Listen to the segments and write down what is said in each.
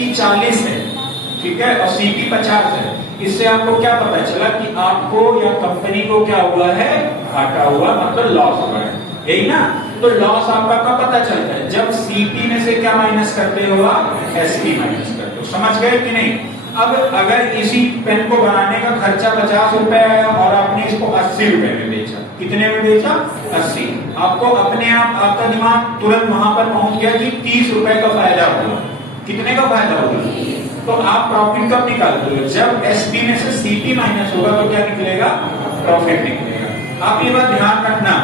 SP 40 है, ठीक है, और सीपी 50 है। इससे आपको क्या पता चला कि आपको या कंपनी को क्या हुआ है, घाटा हुआ, मतलब लॉस हुआ है, यही ना। तो लॉस आपका कब पता चलता है, जब सीपी में से क्या माइनस करते हो आप, एसपी माइनस करते हो। समझ गए कि नहीं। अब अगर इसी पेन को बनाने का खर्चा 50 रुपए आया और आपने इसको 80 रुपए में बेचा, कितने में बेचा, 80, आपको अपने आप आपका दिमाग तुरंत वहां पर पहुंच गया कि 30 रुपए का फायदा हुआ। कितने का फायदा होगा, तो आप प्रॉफिट कब निकालते हो, जब एसपी में से सीपी माइनस होगा तो क्या निकलेगा, प्रॉफिट निकलेगा। आप ये बात ध्यान रखना,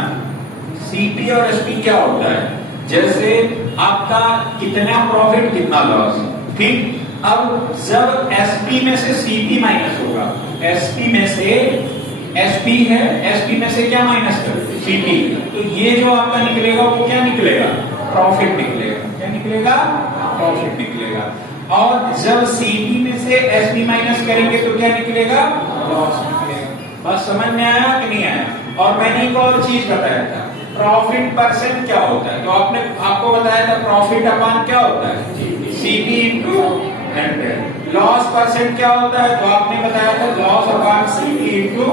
सीपी और एसपी क्या होता है, जैसे आपका कितना प्रॉफिट कितना लॉस, ठीक। अब जब एसपी में से सीपी माइनस होगा, एसपी में से एसपी है, एसपी में से क्या माइनस करोगे, सीपी, तो ये जो आपका निकलेगा वो क्या निकलेगा, प्रॉफिट निकलेगा। क्या निकलेगा, प्रॉफिट निकलेगा। और जब सीपी में से एसपी माइनस करेंगे तो क्या निकलेगा, लॉस निकलेगा। बस समझ में आया कि नहीं आया। और मैंने एक और चीज बताया था, प्रॉफिट परसेंट क्या होता है, तो आपको बताया था प्रॉफिट अपॉन क्या होता है, सीपी इंटू 100। लॉस परसेंट क्या होता है, तो आपने बताया था लॉस अपॉन सीपी इंटू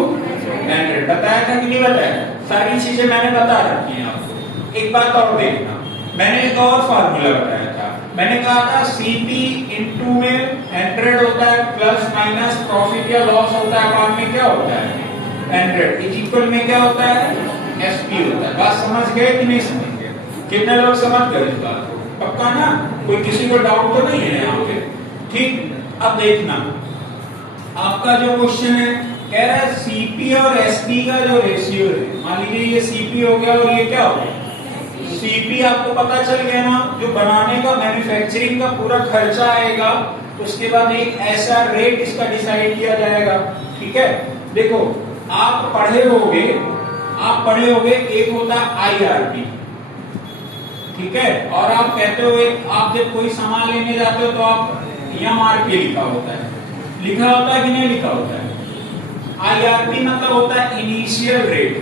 100। बताया था कि नहीं बताया, सारी चीजें मैंने बता रखी हैं आपको। एक बात और देखना, मैंने एक और फार्मूला बताया था, मैंने कहा था सीपी इंटू में 100 होता है, प्लस माइनस प्रॉफिट या लॉस होता है, अपॉन में क्या होता है 100, इज इक्वल में क्या होता है, एसपी होता है। बात समझ गए कि नहीं समझ गए, कितने लोग समझ गए इस बात को, पक्का ना, कोई किसी को डाउट तो नहीं है यहाँ पे, ठीक। अब देखना, आपका जो क्वेश्चन है कह रहा है सीपी और एसपी का जो रेशियो है, मान लीजिए ये सीपी हो गया और ये क्या हो गया, सीपी आपको पता चल गया ना, जो बनाने का मैन्युफैक्चरिंग का पूरा खर्चा आएगा, उसके बाद एक ऐसा रेट इसका डिसाइड किया जाएगा, ठीक है। देखो आप पढ़े होगे एक होता है आईआरपी, ठीक है, और आप कहते हो, आप जब कोई सामान लेने जाते हो तो आप एमआरपी लिखा होता है कि नहीं लिखा होता है। आईआरपी मतलब होता है इनिशियल रेट,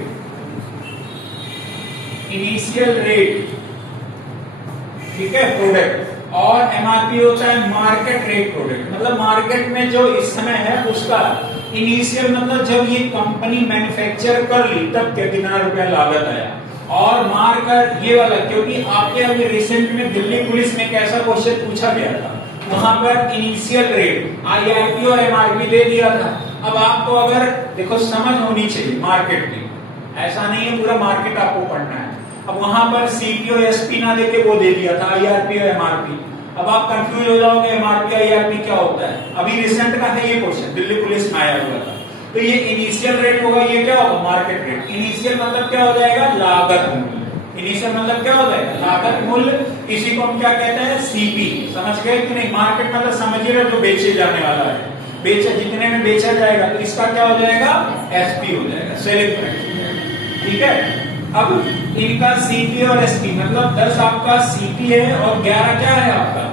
ठीक है, प्रोडक्ट, और एमआरपी होता है मार्केट रेट प्रोडक्ट, मतलब मार्केट में जो इस समय है उसका इनिशियल, मतलब जब ये कंपनी मैन्युफैक्चर कर ली तब कितना रुपया लागत आया, और मार्कर ये वाला, क्योंकि आपके अभी रिसेंट में दिल्ली पुलिस में एक ऐसा क्वेश्चन पूछा गया था, वहां पर इनिशियल रेट आईआरपी और एमआरपी दे दिया था। अब आपको अगर देखो समझ होनी चाहिए मार्केट की, ऐसा नहीं है पूरा मार्केट आपको पढ़ना है। अब वहां पर सीपी और एसपी ना देके वो दे दिया था आईआरपी और एमआरपी। अब आप कंफ्यूज हो जाओगे एमआरपी आईआरपी क्या होता है। अभी रिसेंट का है ये क्वेश्चन, दिल्ली पुलिस में आया हुआ था। तो ये इनिशियल रेट होगा, ये क्या होगा, मार्केट रेट। इनिशियल मतलब क्या हो जाएगा, लागत मूल्य। इनिशियल मतलब क्या हो जाएगा, लागत मूल्य। इसी को हम क्या कहते हैं, सीपी। समझ गए कि नहीं। मार्केट मतलब समझिए ना, जो बेचे जाने वाला है, जितने में बेचा जाएगा, तो इसका क्या हो जाएगा, एसपी हो जाएगा, सेलिंग प्राइस, ठीक है। अब इनका सीपी और एसपी, मतलब 10 आपका सीपी है और 11 क्या है आपका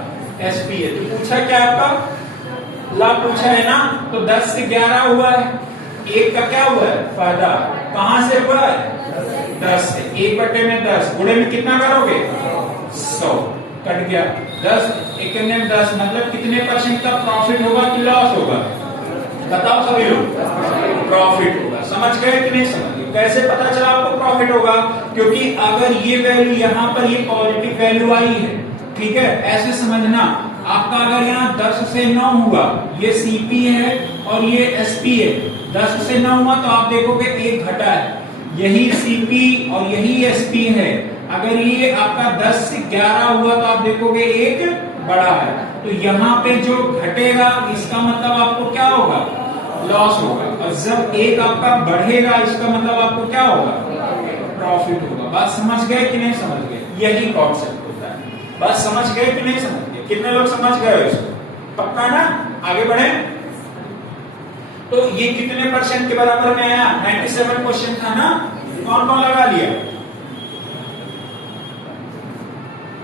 एसपी है। तो पूछा क्या आपका लाभ पूछा है ना, तो 10 से 11 हुआ है, एक का क्या हुआ है फायदा, कहां से हुआ है 10 से। 1/10 गुणे में कितना करोगे 100, कट गया 10, 1 में 10 मतलब कितने % का प्रॉफिट होगा कि लॉस होगा, बताओ सभी लोग, प्रॉफिट होगा। समझ गए कि नहीं समझ गए। कैसे पता चला आपको प्रॉफिट होगा, क्योंकि अगर ये वैल्यू यहाँ पर ये पॉजिटिव वैल्यू आई है, ठीक है, ऐसे समझना। आपका अगर यहाँ 10 से 9 हुआ, ये सीपी है और ये एसपी है, 10 से 9 हुआ तो आप देखोगे एक घटा है, यही सीपी और यही एसपी है। अगर ये आपका 10 से 11 हुआ तो आप देखोगे एक बड़ा है। तो यहाँ पे जो घटेगा इसका मतलब आपको क्या होगा, लॉस होगा। और जब एक आपका बढ़ेगा इसका मतलब आपको क्या होगा, प्रॉफिट होगा। बात समझ गए कि नहीं समझ गए, यही कॉन्सेप्ट होता है। बात समझ गए कि नहीं समझ गए, कितने लोग समझ गए इसको, पक्का ना। आगे बढ़े। तो ये कितने % के बराबर में आया, 97 क्वेश्चन था ना। कौन कौन लगा लिया,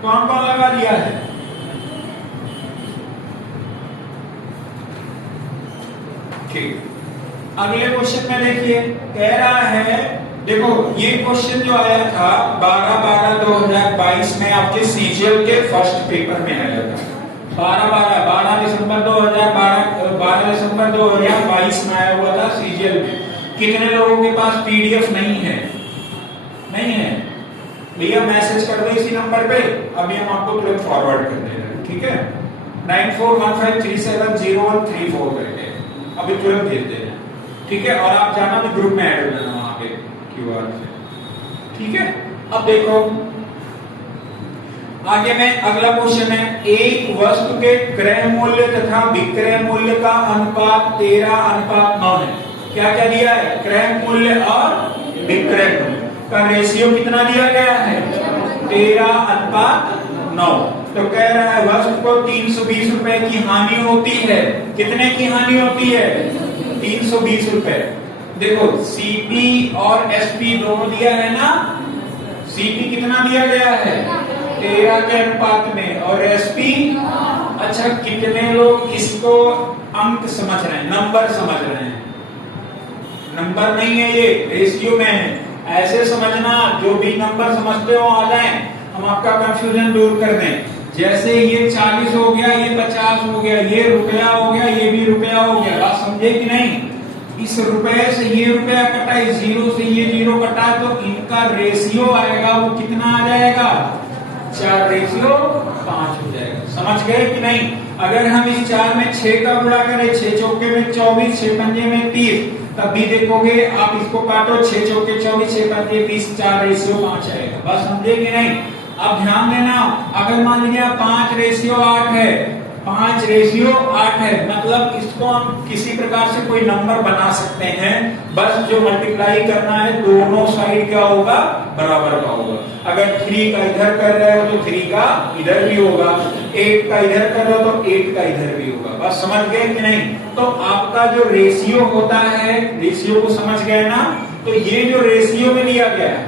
कौन कौन लगा लिया है, ठीक। अगले क्वेश्चन में देखिए, कह रहा है, देखो ये क्वेश्चन जो आया था 12/12/2022 में आपके सीजीएल के फर्स्ट पेपर में आया था। 12/12 दिसंबर 2022 में आया हुआ था सीजीएल में। कितने लोगों के पास पीडीएफ नहीं है? नहीं है भैया, मैसेज कर दो इसी नंबर पे, अभी हम आपको तुरंत फॉरवर्ड कर दे रहे हैं, ठीक है? 9415370134 करके अभी तुरंत भेज दे रहे हैं, ठीक है? और आप जाना तो ग्रुप में ऐड हो जाना वहां पे क्यूआर से, ठीक है? अब देखो आगे में अगला क्वेश्चन है, एक वस्तु के क्रय मूल्य तथा विक्रय मूल्य का अनुपात 13:9 है। क्या क्या दिया है? क्रय मूल्य और विक्रय मूल्य का रेशियो कितना दिया गया है? 13:9। तो कह रहा है वस्तु को 320 रुपए की हानि होती है। कितने की हानि होती है? 320 रुपए। देखो सीपी और एसपी दोनों दिया है ना। सीपी कितना दिया गया है? 13 के अनुपात में, और एसपी, अच्छा कितने लोग इसको अंक समझ रहे हैं, नंबर समझ रहे हैं? नंबर नहीं है ये, रेशियो में है। ऐसे समझना, जो भी नंबर समझते हो आ जाए, हम आपका कंफ्यूजन दूर कर दें। जैसे ये 40 हो गया, ये 50 हो गया, ये रुपया हो गया, ये भी रुपया हो गया, बात समझे कि नहीं? इस रुपए से ये रुपया कटा, इस जीरो से ये जीरो कटा, तो इनका रेशियो आएगा, वो कितना आ जाएगा? 4:5 हो जाएगा। समझ गए कि नहीं? अगर हम इस 4 में 6 का गुणा करें, 6 चौके में 24, 6 पंजे में 30, तब भी देखोगे आप इसको काटो, 6 चौके 24, 6 पंजे 30, 4:5 आएगा। बस समझे कि नहीं? अब ध्यान देना, अगर मान लीजिए 5:8 है, 5:8 है, मतलब इसको हम किसी प्रकार से कोई नंबर बना सकते हैं। बस जो मल्टीप्लाई करना है, दोनों साइड क्या होगा? बराबर का होगा। अगर 3 का इधर कर रहे हो तो 3 का इधर भी होगा, 8 का इधर कर रहे हो तो 8 का इधर भी होगा। बस समझ गए कि नहीं? तो आपका जो रेशियो होता है, रेशियो को समझ गए ना? तो ये जो रेशियो में दिया गया है,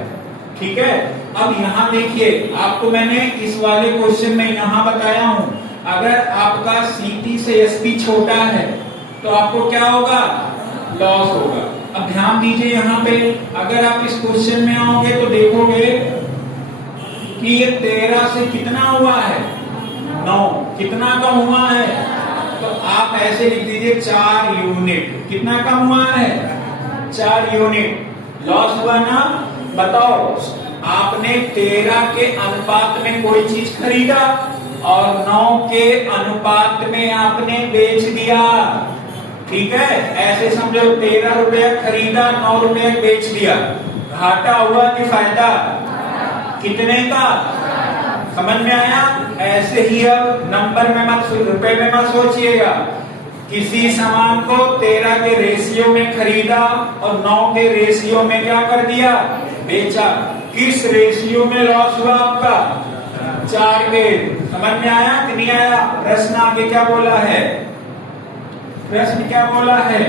ठीक है? अब यहाँ देखिए, आपको मैंने इस वाले क्वेश्चन में यहाँ बताया हूं, अगर आपका सीपी से एसपी छोटा है तो आपको क्या होगा? लॉस होगा। अब ध्यान दीजिए यहाँ पे, अगर आप इस क्वेश्चन में आओगे तो देखोगे कि ये 13 से कितना हुआ है? 9। कितना कम हुआ है? तो आप ऐसे लिख दीजिए 4 यूनिट। कितना कम हुआ है? 4 यूनिट। लॉस हुआ ना? बताओ, आपने 13 के अनुपात में कोई चीज खरीदा और 9 के अनुपात में आपने बेच दिया, ठीक है? ऐसे समझो, 13 रुपया खरीदा, 9 रुपया बेच दिया, घाटा हुआ कि फायदा? कितने का? समझ में आया? ऐसे ही अब नंबर में मत, रुपए में मत सोचिएगा। किसी सामान को 13 के रेशियो में खरीदा और 9 के रेशियो में क्या कर दिया? बेचा। किस रेशियो में लॉस हुआ आपका? 4 के। समझ में आया कि नहीं आया? प्रश्न आगे क्या बोला है? प्रश्न क्या बोला है?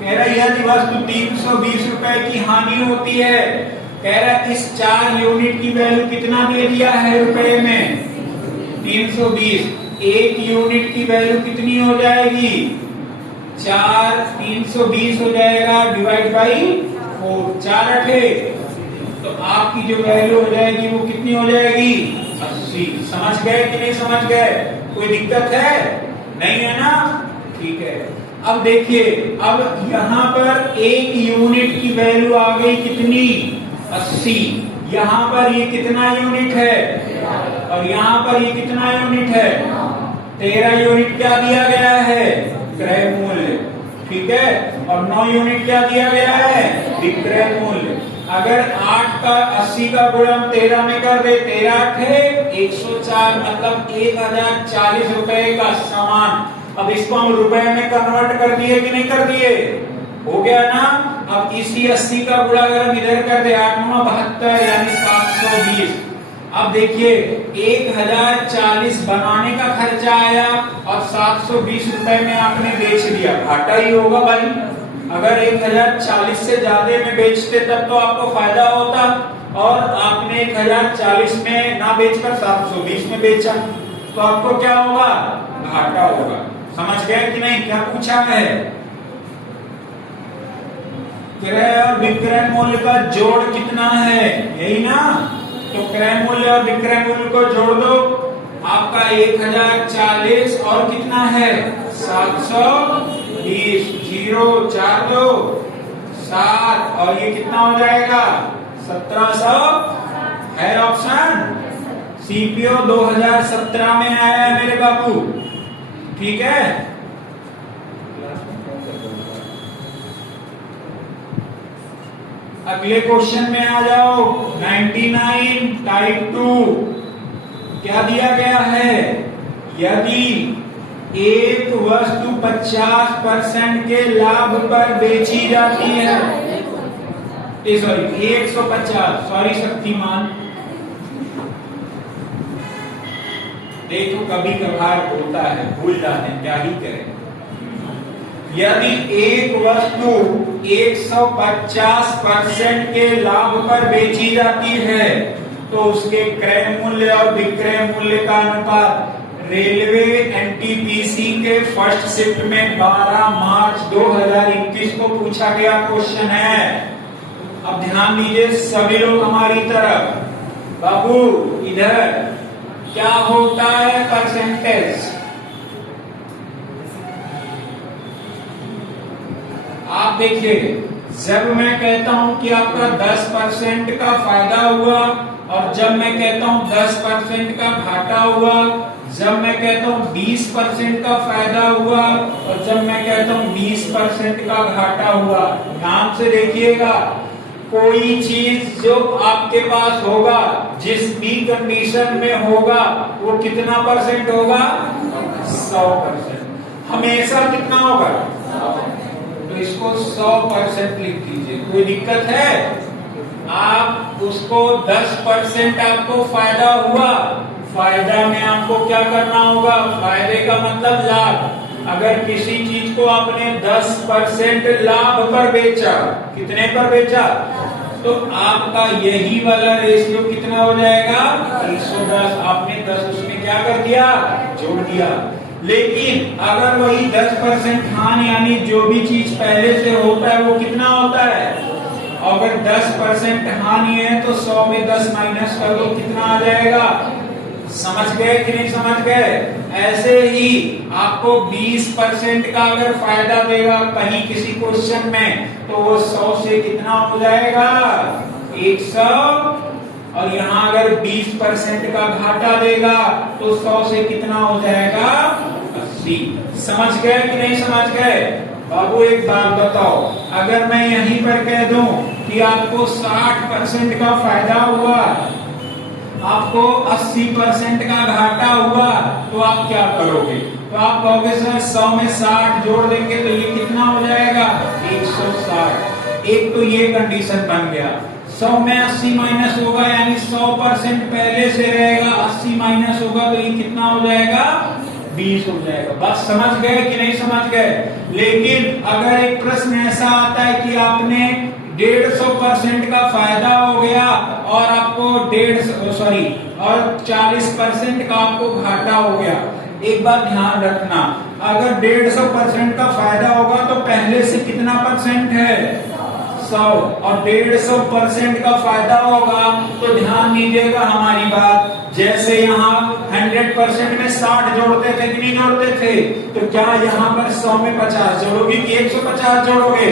कह रहा है यदि वस्तु 320 रुपए की हानि होती है, कह रहा है इस 4 यूनिट की वैल्यू कितना दे दिया है रुपए में? 320। 1 यूनिट की वैल्यू कितनी हो जाएगी? 4 320 हो जाएगा, डिवाइड बाई 4, 4 8। तो आपकी जो वैल्यू हो जाएगी वो कितनी हो जाएगी? 80। समझ गए कि नहीं समझ गए? कोई दिक्कत है? नहीं है ना? ठीक है। अब देखिए, अब यहाँ पर 1 यूनिट की वैल्यू आ गई कितनी? 80। यहाँ पर ये कितना यूनिट है? और यहाँ पर ये कितना यूनिट है? 13 यूनिट क्या दिया गया है? क्रय मूल्य, ठीक है? और 9 यूनिट क्या दिया गया है? विक्रय मूल्य। अगर 8 का 80 का गुणा 13 में कर दे, 13 8 104, मतलब 1040 रुपए का सामान। अब इसको हम रुपए में कन्वर्ट कर दिए कि नहीं कर दिए? हो गया ना? अब इसी 80 का गुणा अगर हम इधर कर दे, 8 9 72 यानी 720। अब देखिए, 1040 बनाने का खर्चा आया और 720 रुपए में आपने बेच दिया, घाटा ही होगा भाई। अगर 1040 से ज्यादा में बेचते तब तो आपको फायदा होता, और आपने 1040 में ना बेचकर 720 में बेचा, तो आपको क्या होगा? घाटा होगा। समझ गए कि नहीं? क्या पूछा है? क्रय और विक्रय मूल्य का जोड़ कितना है? यही ना? तो क्रय मूल्य और विक्रय मूल्य को जोड़ दो, आपका 1040 और कितना है 720, 0 4 2 7 और ये कितना हो जाएगा 1700 है ऑप्शन। सीपीओ 2017 में आया है मेरे बाबू, ठीक है। अगले क्वेश्चन में आ जाओ 99 टाइप 2। क्या दिया गया है, यदि एक वस्तु 50% के लाभ पर बेची जाती है, सॉरी 150, सॉरी शक्तिमान, देखो कभी कभार होता है, भूल जाते हैं, क्या ही करें। यदि एक वस्तु 150% के लाभ पर बेची जाती है तो उसके क्रय मूल्य और विक्रय मूल्य का अनुपात रेलवे एनटीपीसी के फर्स्ट शिफ्ट में 12 मार्च 2021 को पूछा गया क्वेश्चन है। अब ध्यान दीजिए सभी लोग हमारी तरफ, बाबू इधर क्या होता है परसेंटेज। आप देखिए, जब मैं कहता हूं कि आपका 10% का फायदा हुआ और जब मैं कहता हूं 10% का घाटा हुआ, जब मैं कहता हूं 20% का फायदा हुआ और जब मैं कहता हूं 20% का घाटा हुआ, ध्यान से देखिएगा, कोई चीज जो आपके पास होगा जिस भी कंडीशन में होगा वो कितना परसेंट होगा 100%, हमेशा कितना होगा, तो इसको 100% लिख दीजिए, कोई दिक्कत है। आप उसको 10% आपको फायदा हुआ, फायदा में आपको क्या करना होगा, फायदे का मतलब लाभ। अगर किसी चीज को आपने 10% लाभ पर बेचा, कितने पर बेचा, तो आपका यही वाला रेशियो कितना हो जाएगा 110। आपने 10 उसमें क्या कर दिया, जोड़ दिया। लेकिन अगर वही 10% हानि यानी जो भी चीज पहले से होता है वो कितना होता है, अगर 10% हानि है तो 100 में 10 माइनस कर दो, कितना आ जाएगा, समझ गए कि नहीं समझ गए। ऐसे ही आपको 20% का अगर फायदा देगा कहीं किसी क्वेश्चन में तो वो 100 से कितना हो जाएगा 100, और यहाँ अगर 20% का घाटा देगा तो 100 से कितना हो जाएगा 80। समझ गए कि नहीं समझ गए। बाबू एक बात बताओ, अगर मैं यहीं पर कह दूं कि आपको 60% का फायदा हुआ, आपको 80% का घाटा हुआ, तो आप क्या करोगे, तो आप कहोगे सर 100 में 60 जोड़ देंगे तो ये कितना हो जाएगा 160। एक तो ये कंडीशन बन गया। 100 में 80 माइनस होगा यानी 100% पहले से रहेगा, 80 माइनस होगा तो ये कितना हो जाएगा 20 हो जाएगा। बस समझ गए कि नहीं समझ गए। लेकिन अगर एक प्रश्न ऐसा आता है कि आपने 150% का फायदा हो गया और आपको 40% का आपको घाटा हो गया, एक बात ध्यान रखना, अगर 150% का फायदा होगा तो पहले से कितना परसेंट है 100, और 150% का फायदा होगा तो ध्यान दीजिएगा हमारी बात, जैसे यहाँ 100% में 60 जोड़ते थे कि नहीं जोड़ते थे, तो क्या यहाँ पर 100 में 50 जोड़ोगे कि 150 जोड़ोगे,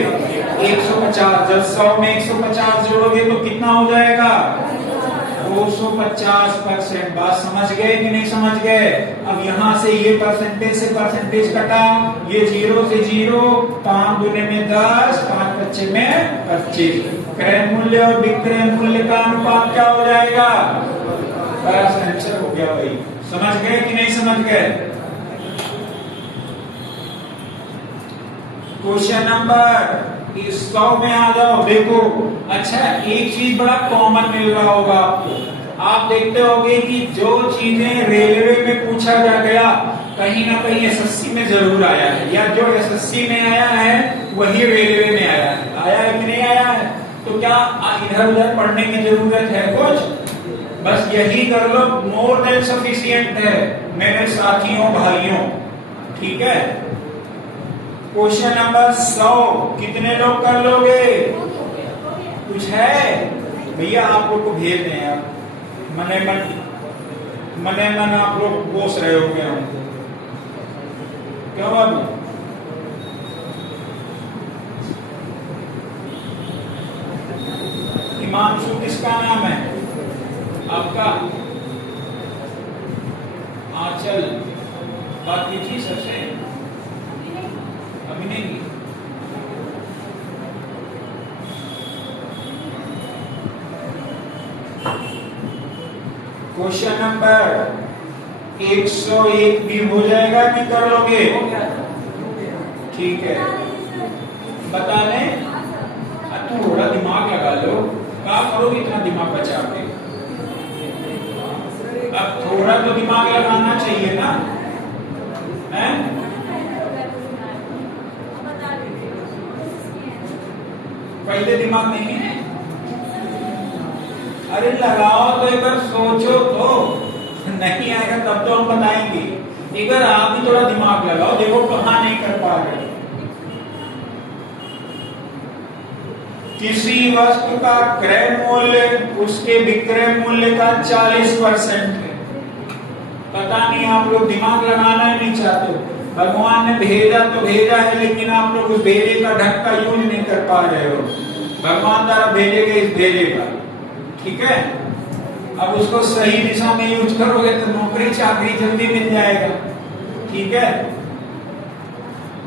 150। जब 100 में 150 जोड़ोगे तो कितना हो जाएगा 250%। बात समझ गए कि नहीं समझ गए। अब यहाँ से ये परसेंटेज से परसेंटेज कटा, ये 0 से 0, 5 दूने में 10, 5 बच्चे में 25। क्रय मूल्य और विक्रय मूल्य का अनुपात क्या हो जाएगा, बड़ा आंसर हो गया भाई। समझ गए कि नहीं समझ गए। क्वेश्चन नंबर 100 में आ जाओ। देखो अच्छा, एक चीज बड़ा कॉमन मिल रहा होगा आपको, आप देखते होंगे कि जो चीजें रेलवे में पूछा जा गया कहीं ना कहीं एसएससी में जरूर आया है, या जो एसएससी में आया है वही रेलवे में आया है कि नहीं आया है। तो क्या इधर उधर पढ़ने की जरूरत है कुछ, बस यही कर लो, मोर देन सफिशिएंट है मेरे साथियों भाइयों, ठीक है। क्वेश्चन नंबर 100 कितने लोग कर लोगे, कुछ है भैया, आप लोग को भेज दें आप मने मन। मने मन आप लोग कोस रहे हो क्या हमको? क्यों बाबू? हिमांशु किसका नाम है आपका? आंचल। बात कीजिए सबसे। अभी नहीं। क्वेश्चन नंबर 101 भी हो जाएगा कि कर लोगे? ठीक है, बता दें। तू थोड़ा दिमाग लगा लो, क्या करोगे इतना दिमाग बचा के? अब थोड़ा तो दिमाग लगाना चाहिए ना, हैं? पहले दिमाग नहीं है? अरे लगाओ तो एक बार, सोचो तो। नहीं आएगा तब तो हम बताएंगे। एक बार आप भी थोड़ा दिमाग लगाओ, देखो कहां नहीं कर पा रहे। किसी वस्तु का क्रय मूल्य उसके विक्रय मूल्य का 40% है। पता नहीं आप लोग दिमाग लगाना ही नहीं चाहते। भगवान ने भेजा तो भेजा है, लेकिन आप लोग उस भेजे का ढंग का यूज नहीं कर पा रहे हो। भगवान द्वारा भेजे गए इस भेजे का, ठीक है? अब उसको सही दिशा में यूज करोगे तो नौकरी चाकरी जल्दी मिल जाएगा, ठीक है?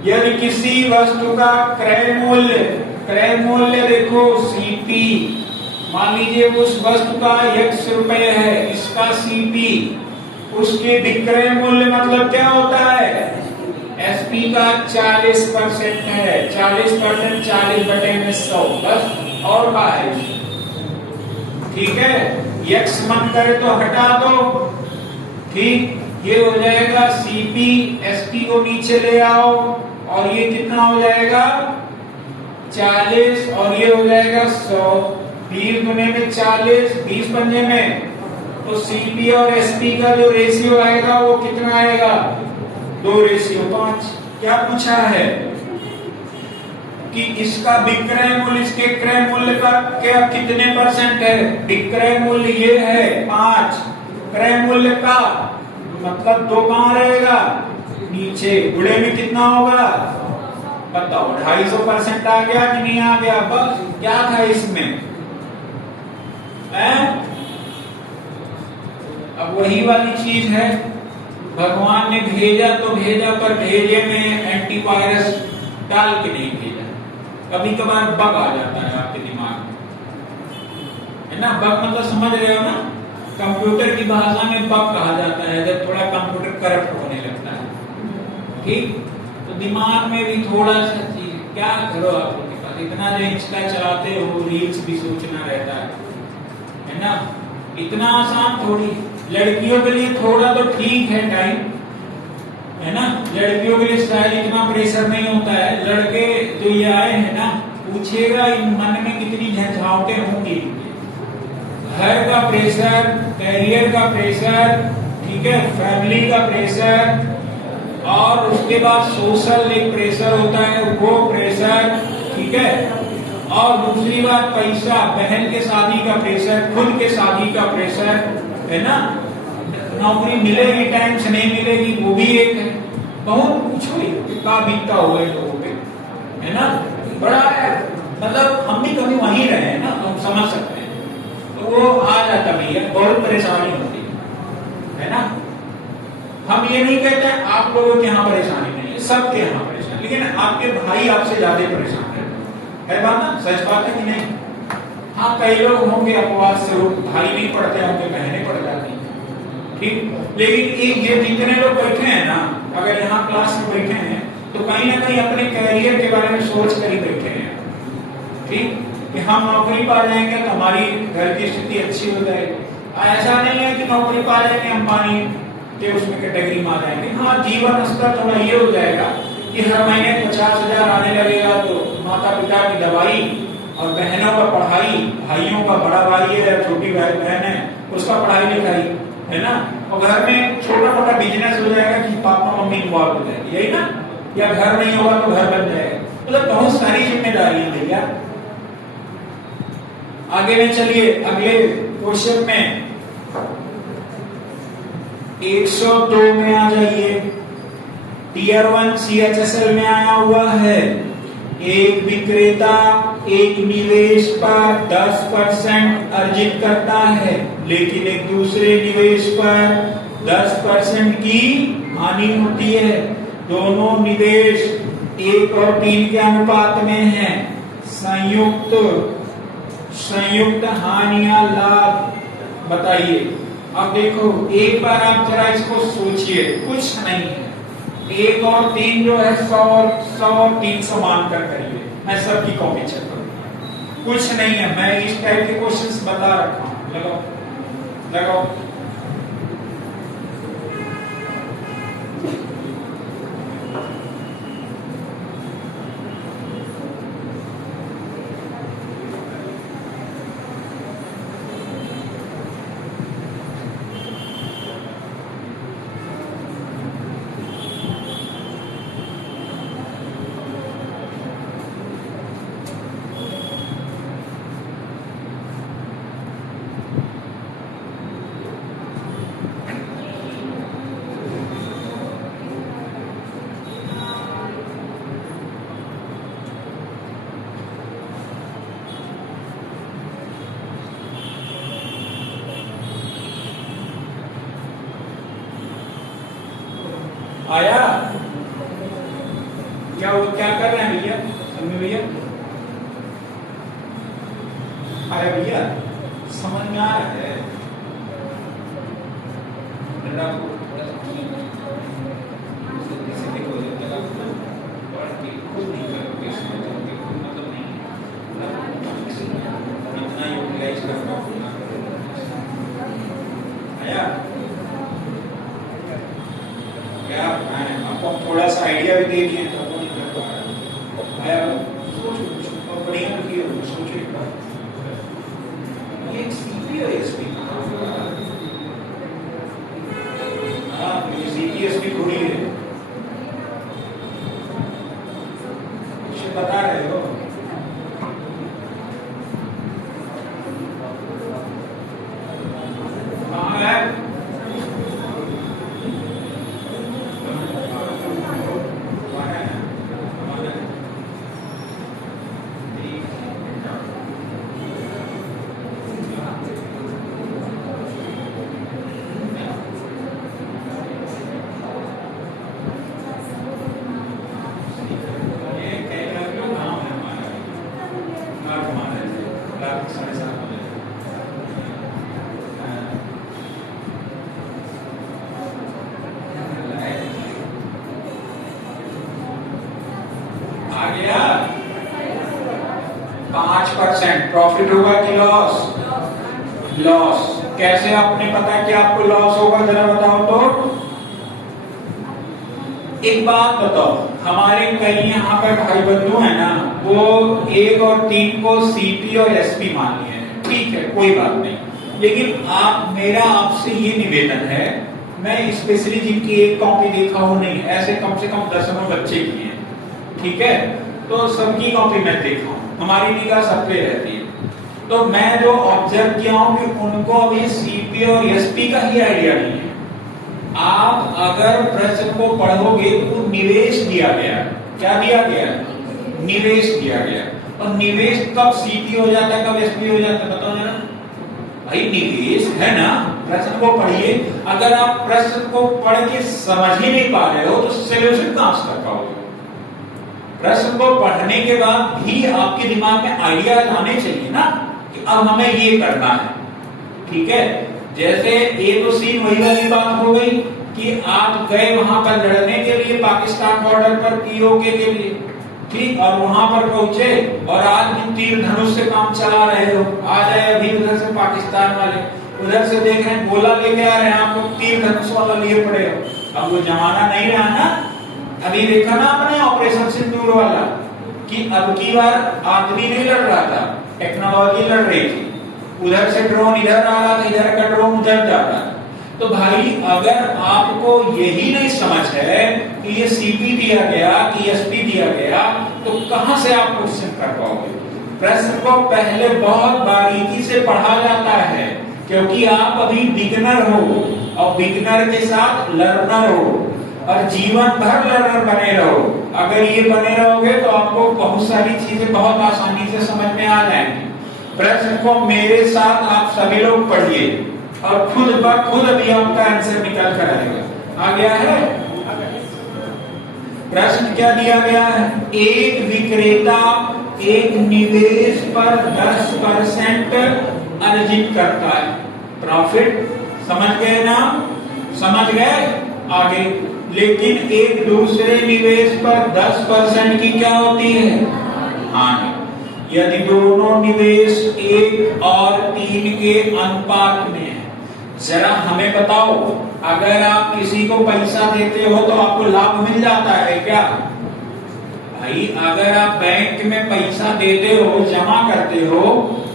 यदि किसी वस्तु का क्रय मूल्य देखो सीपी, मान लीजिए उस वस्तु का x रुपए है, इसका सीपी, उसके विक्रय मूल्य मतलब क्या होता है? एसपी का 40% है। 40% 40/100, बस और का है, ठीक है? x मन करे तो हटा दो, ठीक? ये हो जाएगा सीपी, एसपी को नीचे ले आओ और ये कितना हो जाएगा? 40 और ये हो जाएगा 100। 20 गुने में 40, 20 पंजे में, तो सीपी और एसपी का जो रेशियो आएगा वो कितना आएगा? 2:5। क्या पूछा है कि इसका विक्रय मूल्य इसके क्रय मूल्य का क्या कितने % है? विक्रय मूल्य ये है 5, क्रय मूल्य का मतलब 2 कहां रहेगा? नीचे। गुणे में कितना होगा बताओ? 250% आ गया कि नहीं आ गया? बस क्या था इसमें? अब वही वाली चीज है, भगवान ने भेजा तो भेजा, पर भेजे में एंटीवायरस डाल के नहीं भेजा। कभी कभार बग आ जाता है आपके दिमाग में, है ना? बग मतलब समझ रहे हो ना? कंप्यूटर की भाषा में बग कहा जाता है जब थोड़ा कंप्यूटर करप्ट होने लगता है, ठीक? तो दिमाग में भी थोड़ा सा चीज, क्या करो आप लोगों के पास इतना जो इंस्टा चलाते हो, रील्स भी सोचना रहता है ना? इतना आसान थोड़ी। लड़कियों के लिए थोड़ा तो ठीक है टाइम, है ना? लड़कियों के लिए शायद इतना प्रेशर नहीं होता है। लड़के जो ये आए हैं ना, पूछेगा इन मन में कितनी झंझावटें होंगी। घर का प्रेशर, कैरियर का प्रेशर, ठीक है, फैमिली का प्रेशर, और उसके बाद सोशल एक प्रेशर होता है, वो प्रेशर, ठीक है? और दूसरी बात पैसा, बहन के शादी का प्रेशर, खुद के शादी का प्रेशर, है ना? नौकरी मिलेगी टाइम से, नहीं मिलेगी वो भी एक है। बहुत पूछो क्या बीतता हुआ है लोगों पे, है ना? बड़ा है, मतलब हम भी कभी वहीं रहे हैं ना, हम समझ सकते हैं। तो वो आ जाता भैया, बहुत परेशानी होती है ना? हम ये नहीं कहते आप लोगों के यहाँ परेशानी नहीं है, सबके यहाँ परेशानी, लेकिन आपके भाई आपसे ज्यादा परेशान है बात ना? सच बात है कि नहीं? हाँ, कई लोग होंगे अपवाद से, वो भाई नहीं पढ़ते होंगे, बहनें पढ़ जाती हैं, ठीक? लेकिन ये जितने लोग बैठे हैं ना, अगर यहाँ क्लास में बैठे हैं तो कहीं ना कहीं अपने कैरियर के बारे में सोच कर ही बैठे हैं, ठीक? कि हम नौकरी पा जाएंगे तो हमारी घर की स्थिति अच्छी हो जाएगी। ऐसा नहीं है कि नौकरी पा जाएंगे अंबानी के उसमें कैटेगरी में आ जाएंगे। हाँ, जीवन स्तर थोड़ा ये हो जाएगा कि हर महीने 50,000 आने लगेगा, तो माता पिता की दवाई और बहनों का पढ़ाई, भाइयों का, बड़ा भाई है, छोटी बहन है, उसका पढ़ाई लिखाई, है ना? और घर में छोटा मोटा बिजनेस हो जाएगा कि पापा मम्मी इन्वॉल्व हो जाएगी, यही ना? या घर नहीं होगा तो घर बन जाएगा, मतलब बहुत सारी जिम्मेदारी है भैया। आगे में चलिए, अगले क्वेश्चन में 102 में आ जाइए। टीयर 1 CHSL में आया हुआ है, एक विक्रेता एक निवेश पर 10% अर्जित करता है, लेकिन एक दूसरे निवेश पर 10% की हानि होती है। दोनों निवेश 1 और 3 के अनुपात में है। संयुक्त हानियां लाभ बताइए। अब देखो एक बार आप जरा इसको सोचिए, कुछ नहीं है, 1 और 3 जो है 100 और 300 मानकर करिए। मैं सबकी कॉपी चेक करूंगा, कुछ नहीं है। मैं इस टाइप के क्वेश्चंस बता रखा हूं। लगाओ आया क्या? वो क्या कर रहे हैं भैया? समझ भैया आया? भैया समझ में आ रहा है? आपको थोड़ा सा आइडिया भी दे दिए तो नहीं कर पा रहा। सोचो बढ़िया सोचो एक बार, ये सीपीओ एसपी सीपीएसपी थोड़ी है, बता रहे हो। कहाँ है? आ गया 5% प्रॉफिट होगा कि लॉस? लॉस। कैसे आपने पता कि आपको लॉस होगा, जरा बताओ तो। एक बात बताओ, हमारे कई यहाँ पर भाई बंधु है ना, वो 1 और 3 को सीपी और एसपी मान लिए हैं, ठीक है कोई बात नहीं, लेकिन मेरा आपसे ये निवेदन है, मैं स्पेशली जिनकी एक कॉपी देखा हूं नहीं, ऐसे कम से कम 10 बच्चे की हैं, ठीक है, तो सबकी कॉपी मैं देखा हूं, हमारी निगाह सब पे रहती है। तो मैं जो ऑब्जर्व किया हूं कि उनको अभी सीपी और एसपी का ही आइडिया नहीं है। आप अगर प्रश्न को पढ़ोगे तो निवेश दिया गया, क्या दिया गया? निवेश दिया गया। और निवेश कब सीपी हो जाता है, कब एसपी हो जाता है, बताओ जरा भाई। निवेश है ना, प्रश्न को पढ़िए। अगर आप प्रश्न को पढ़ के समझ ही नहीं पा रहे हो तो सोल्यूशन कहां से कर पाओगे? प्रश्न को पढ़ने के बाद भी आपके दिमाग में आइडिया आने चाहिए ना कि अब हमें ये करना है, ठीक है। जैसे ए तो सीन वही वाली बात हो गई कि आप गए वहां पर लड़ने के लिए पाकिस्तान बॉर्डर पर पीओके के लिए, ठीक, और वहां पर पहुंचे और आज भी तीर धनुष से काम चला रहे हो। आ जाए अभी उधर से पाकिस्तान वाले, उधर से देख रहे हैं गोला लेके आ रहे हैं, आपको तीर धनुष वाला लिए पड़े हो। अब वो जमाना नहीं रहा ना, अभी देखा ना आपने ऑपरेशन सिंदूर वाला कि अब की बार आदमी नहीं लड़ रहा था, टेक्नोलॉजी लड़ रही थी। उधर से ड्रोन इधर आ रहा था, इधर का ड्रोन उधर जा रहा था। तो भाई अगर आपको यही नहीं समझ है कि ये सीपी दिया गया कि एसपी दिया गया, तो कहां से आप क्वेश्चन कर पाओगे? प्रश्न को पहले बहुत बारीकी से पढ़ा जाता है, क्योंकि आप अभी बिगिनर हो, और बिगिनर के साथ लर्नर हो और जीवन भर लर्नर बने रहो। अगर ये बने रहोगे तो आपको बहुत सारी चीजें बहुत आसानी से समझ में आ जाएंगी। प्रश्न को मेरे साथ आप सभी लोग पढ़िए और खुद ब खुद अभी आपका आंसर निकल कर आएगा। आ गया है? प्रश्न क्या दिया गया है? एक विक्रेता एक निवेश पर 10% अर्जित करता है, प्रॉफिट। समझ गए ना? समझ गए? आगे, लेकिन एक दूसरे निवेश पर 10% की क्या होती है? हानि। यदि दोनों निवेश 1 और 3 के अनुपात में है। जरा हमें बताओ, अगर आप किसी को पैसा देते हो तो आपको लाभ मिल जाता है क्या? भाई अगर आप बैंक में पैसा देते हो, जमा करते हो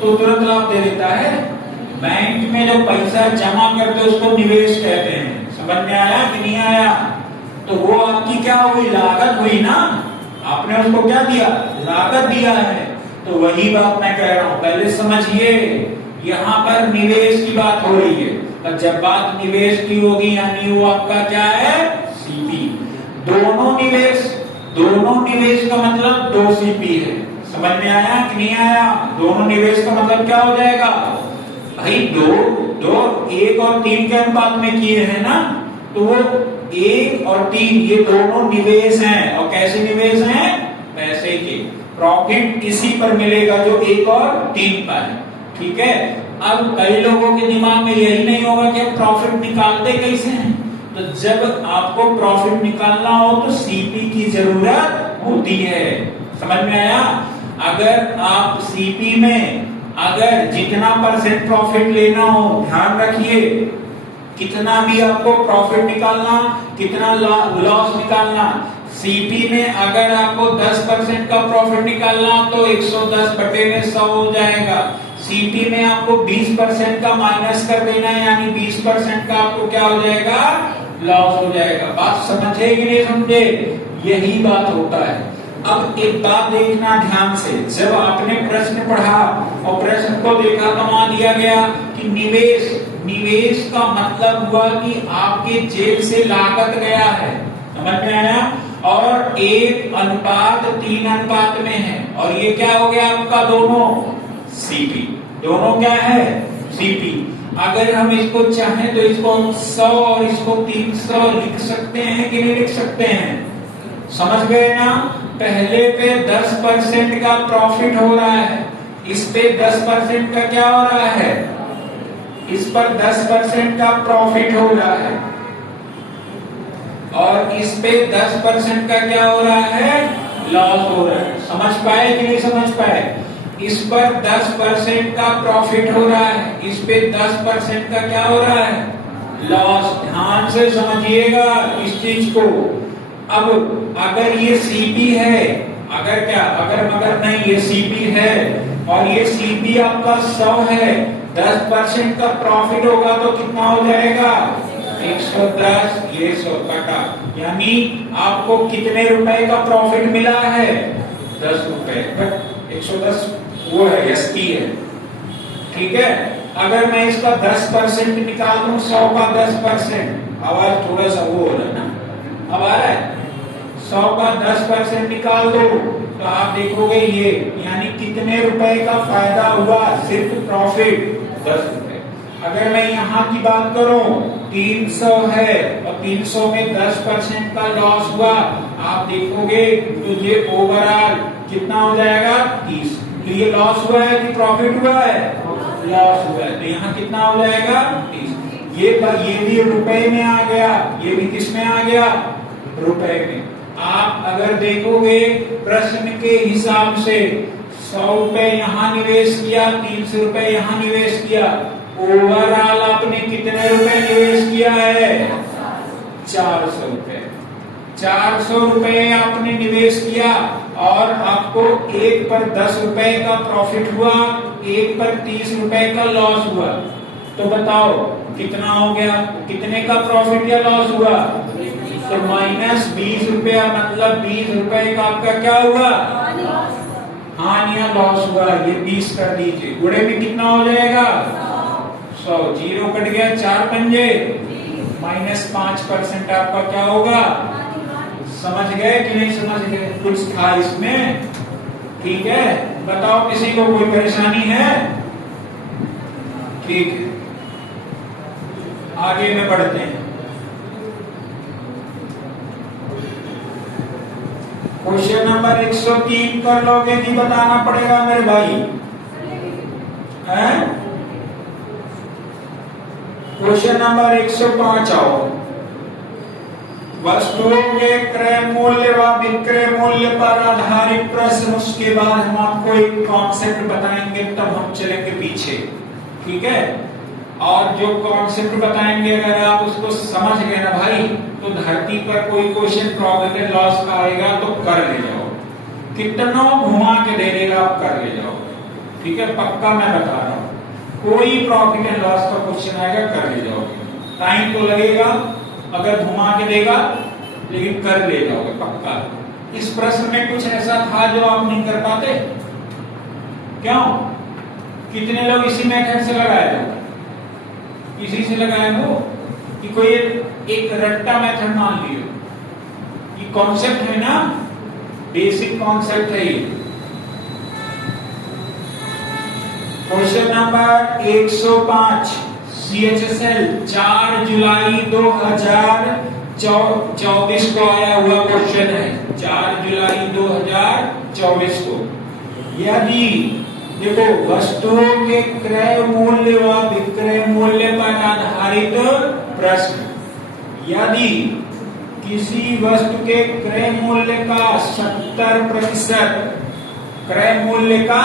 तो तुरंत लाभ दे देता है। बैंक में जो पैसा जमा करते हो उसको निवेश कहते हैं। समझ में आया कि नहीं आया? तो वो आपकी क्या हुई? लागत हुई ना। आपने उसको क्या दिया? लागत दिया है। तो वही बात मैं कह रहा हूं, पहले समझिए। यहाँ पर निवेश की बात हो रही है और जब बात निवेश की होगी यानी वो आपका क्या है? सीपी। दोनों निवेश का मतलब 2 सीपी है। समझ में आया कि नहीं आया? दोनों निवेश का मतलब क्या हो जाएगा भाई? 1 और 3 के अनुपात में किए हैं ना, तो वो 1 और 3 ये दोनों निवेश हैं। और कैसे निवेश हैं? पैसे के। प्रॉफिट इसी पर मिलेगा जो 1 और 3 पर है। ठीक है? अब कई लोगों के दिमाग में यही नहीं होगा कि प्रॉफिट निकालते कैसे हैं। तो जब आपको प्रॉफिट निकालना हो तो सीपी की जरूरत होती है। समझ में आया? अगर आप सीपी में अगर जितना % प्रॉफिट लेना हो, ध्यान रखिए, कितना भी आपको प्रॉफिट निकालना, कितना लॉस निकालना, सीपी में अगर आपको 10% का प्रॉफिट निकालना तो 110/100 हो जाएगा। सीपी में आपको 20% का माइनस कर देना है यानी 20% का आपको क्या हो जाएगा? लॉस हो जाएगा। बात समझे कि नहीं समझे? यही बात होता है। अब एक बात देखना ध्यान से, जब आपने प्रश्न पढ़ा और प्रश्न को देखा तो वहां दिया गया कि निवेश का मतलब हुआ कि आपके जेब से लागत गया है। समझ में आया? और 1:3 अनुपात में है और ये क्या हो गया आपका? दोनों सीपी। दोनों क्या है? सीपी। अगर हम इसको चाहें तो इसको 100 और इसको 300 लिख सकते हैं कि नहीं लिख सकते हैं? समझ गए ना? पहले पे 10% का प्रॉफिट हो रहा है, इस पे 10% का क्या हो रहा है? इस पर 10% का प्रॉफिट हो रहा है और इस पे 10% का क्या हो रहा है? लॉस हो रहा है। समझ पाए कि नहीं समझ पाए? इस पर 10% का प्रॉफिट हो रहा है, इस पे 10% का क्या हो रहा है? लॉस। ध्यान से समझिएगा इस चीज को। अब अगर ये सीपी है, अगर क्या अगर मगर नहीं, ये सीपी है और ये सीपी आपका 100 है, 10% का प्रॉफिट होगा तो कितना हो जाएगा? 110। ये 100 कटा, यानी आपको कितने रुपए का प्रॉफिट मिला है? 10 रुपए। 110 वो है, एसपी है। ठीक है? अगर मैं इसका 10% निकाल दूं, 100 का 10%, आवाज थोड़ा सा वो हो रहा है ना, अब आ रहा है? 100 का 10% निकाल दो तो आप देखोगे ये, यानी कितने रुपए का फायदा हुआ? सिर्फ प्रॉफिट 10 रुपए। अगर मैं यहाँ की बात करूं, 300 है और 300 में 10% का लॉस हुआ, आप देखोगे तो ये ओवरऑल कितना हो जाएगा? 30। तो ये लॉस हुआ है कि प्रॉफिट हुआ है? लॉस हुआ है। तो यहाँ कितना हो जाएगा? 30। ये भी रुपए में आ गया, ये भी किस में आ गया? रुपए में। आप अगर देखोगे प्रश्न के हिसाब से 100 रुपए यहाँ निवेश किया, 300 रुपए यहाँ निवेश किया, ओवरऑल आपने कितने रुपए निवेश किया है? 400 रुपए। 400 रुपए आपने निवेश किया और आपको एक पर 10 रुपए का प्रॉफिट हुआ, एक पर 30 रुपए का लॉस हुआ। तो बताओ कितना हो गया? कितने का प्रॉफिट या लॉस हुआ? तो -20 रुपया, मतलब 20 रुपए का आपका क्या हुआ? हानि या लॉस हुआ। ये 20 कर दीजिए, गुणे में कितना हो जाएगा? 100। 0 कट गया, 4 पंजे -5% आपका क्या होगा? समझ गए कि नहीं समझ गए? कुछ था इसमें? ठीक है, बताओ किसी को कोई परेशानी है? ठीक है, आगे में बढ़ते हैं। क्वेश्चन नंबर 103 कर लोगे कि बताना पड़ेगा मेरे भाई? हैं? क्वेश्चन नंबर 105 आओ। वस्तुओं के क्रय मूल्य व विक्रय मूल्य पर आधारित प्रश्न, उसके बाद हम आपको एक कॉन्सेप्ट बताएंगे, तब हम चलेंगे पीछे। ठीक है, और जो कॉन्सेप्ट बताएंगे अगर आप उसको समझ गए ना भाई, तो धरती पर कोई क्वेश्चन प्रॉफिट एंड लॉस का आएगा तो कर ले जाओ, कितना घुमा के दे देगा आप कर ले जाओ। ठीक है, पक्का मैं बता रहा हूँ, कोई प्रॉफिट एंड लॉस का क्वेश्चन आएगा कर ले जाओगे। टाइम तो लगेगा अगर घुमा के देगा, लेकिन कर ले जाओगे पक्का। इस प्रश्न में कुछ ऐसा था जो आप नहीं कर पाते? क्यों? कितने लोग इसी मेथड से लगाए थे? किसी से लगाए हो कि कोई एक रट्टा मेथड मान लियो? ये कॉन्सेप्ट है ना, बेसिक कॉन्सेप्ट है ये। क्वेश्चन नंबर 105 CHSL 4 जुलाई 2024 को आया हुआ क्वेश्चन है। 4 जुलाई 2024 को। यदि देखो, वस्तुओं के क्रय मूल्य व विक्रय मूल्य पर आधारित प्रश्न, यदि किसी वस्तु के क्रय मूल्य का 70%, क्रय मूल्य का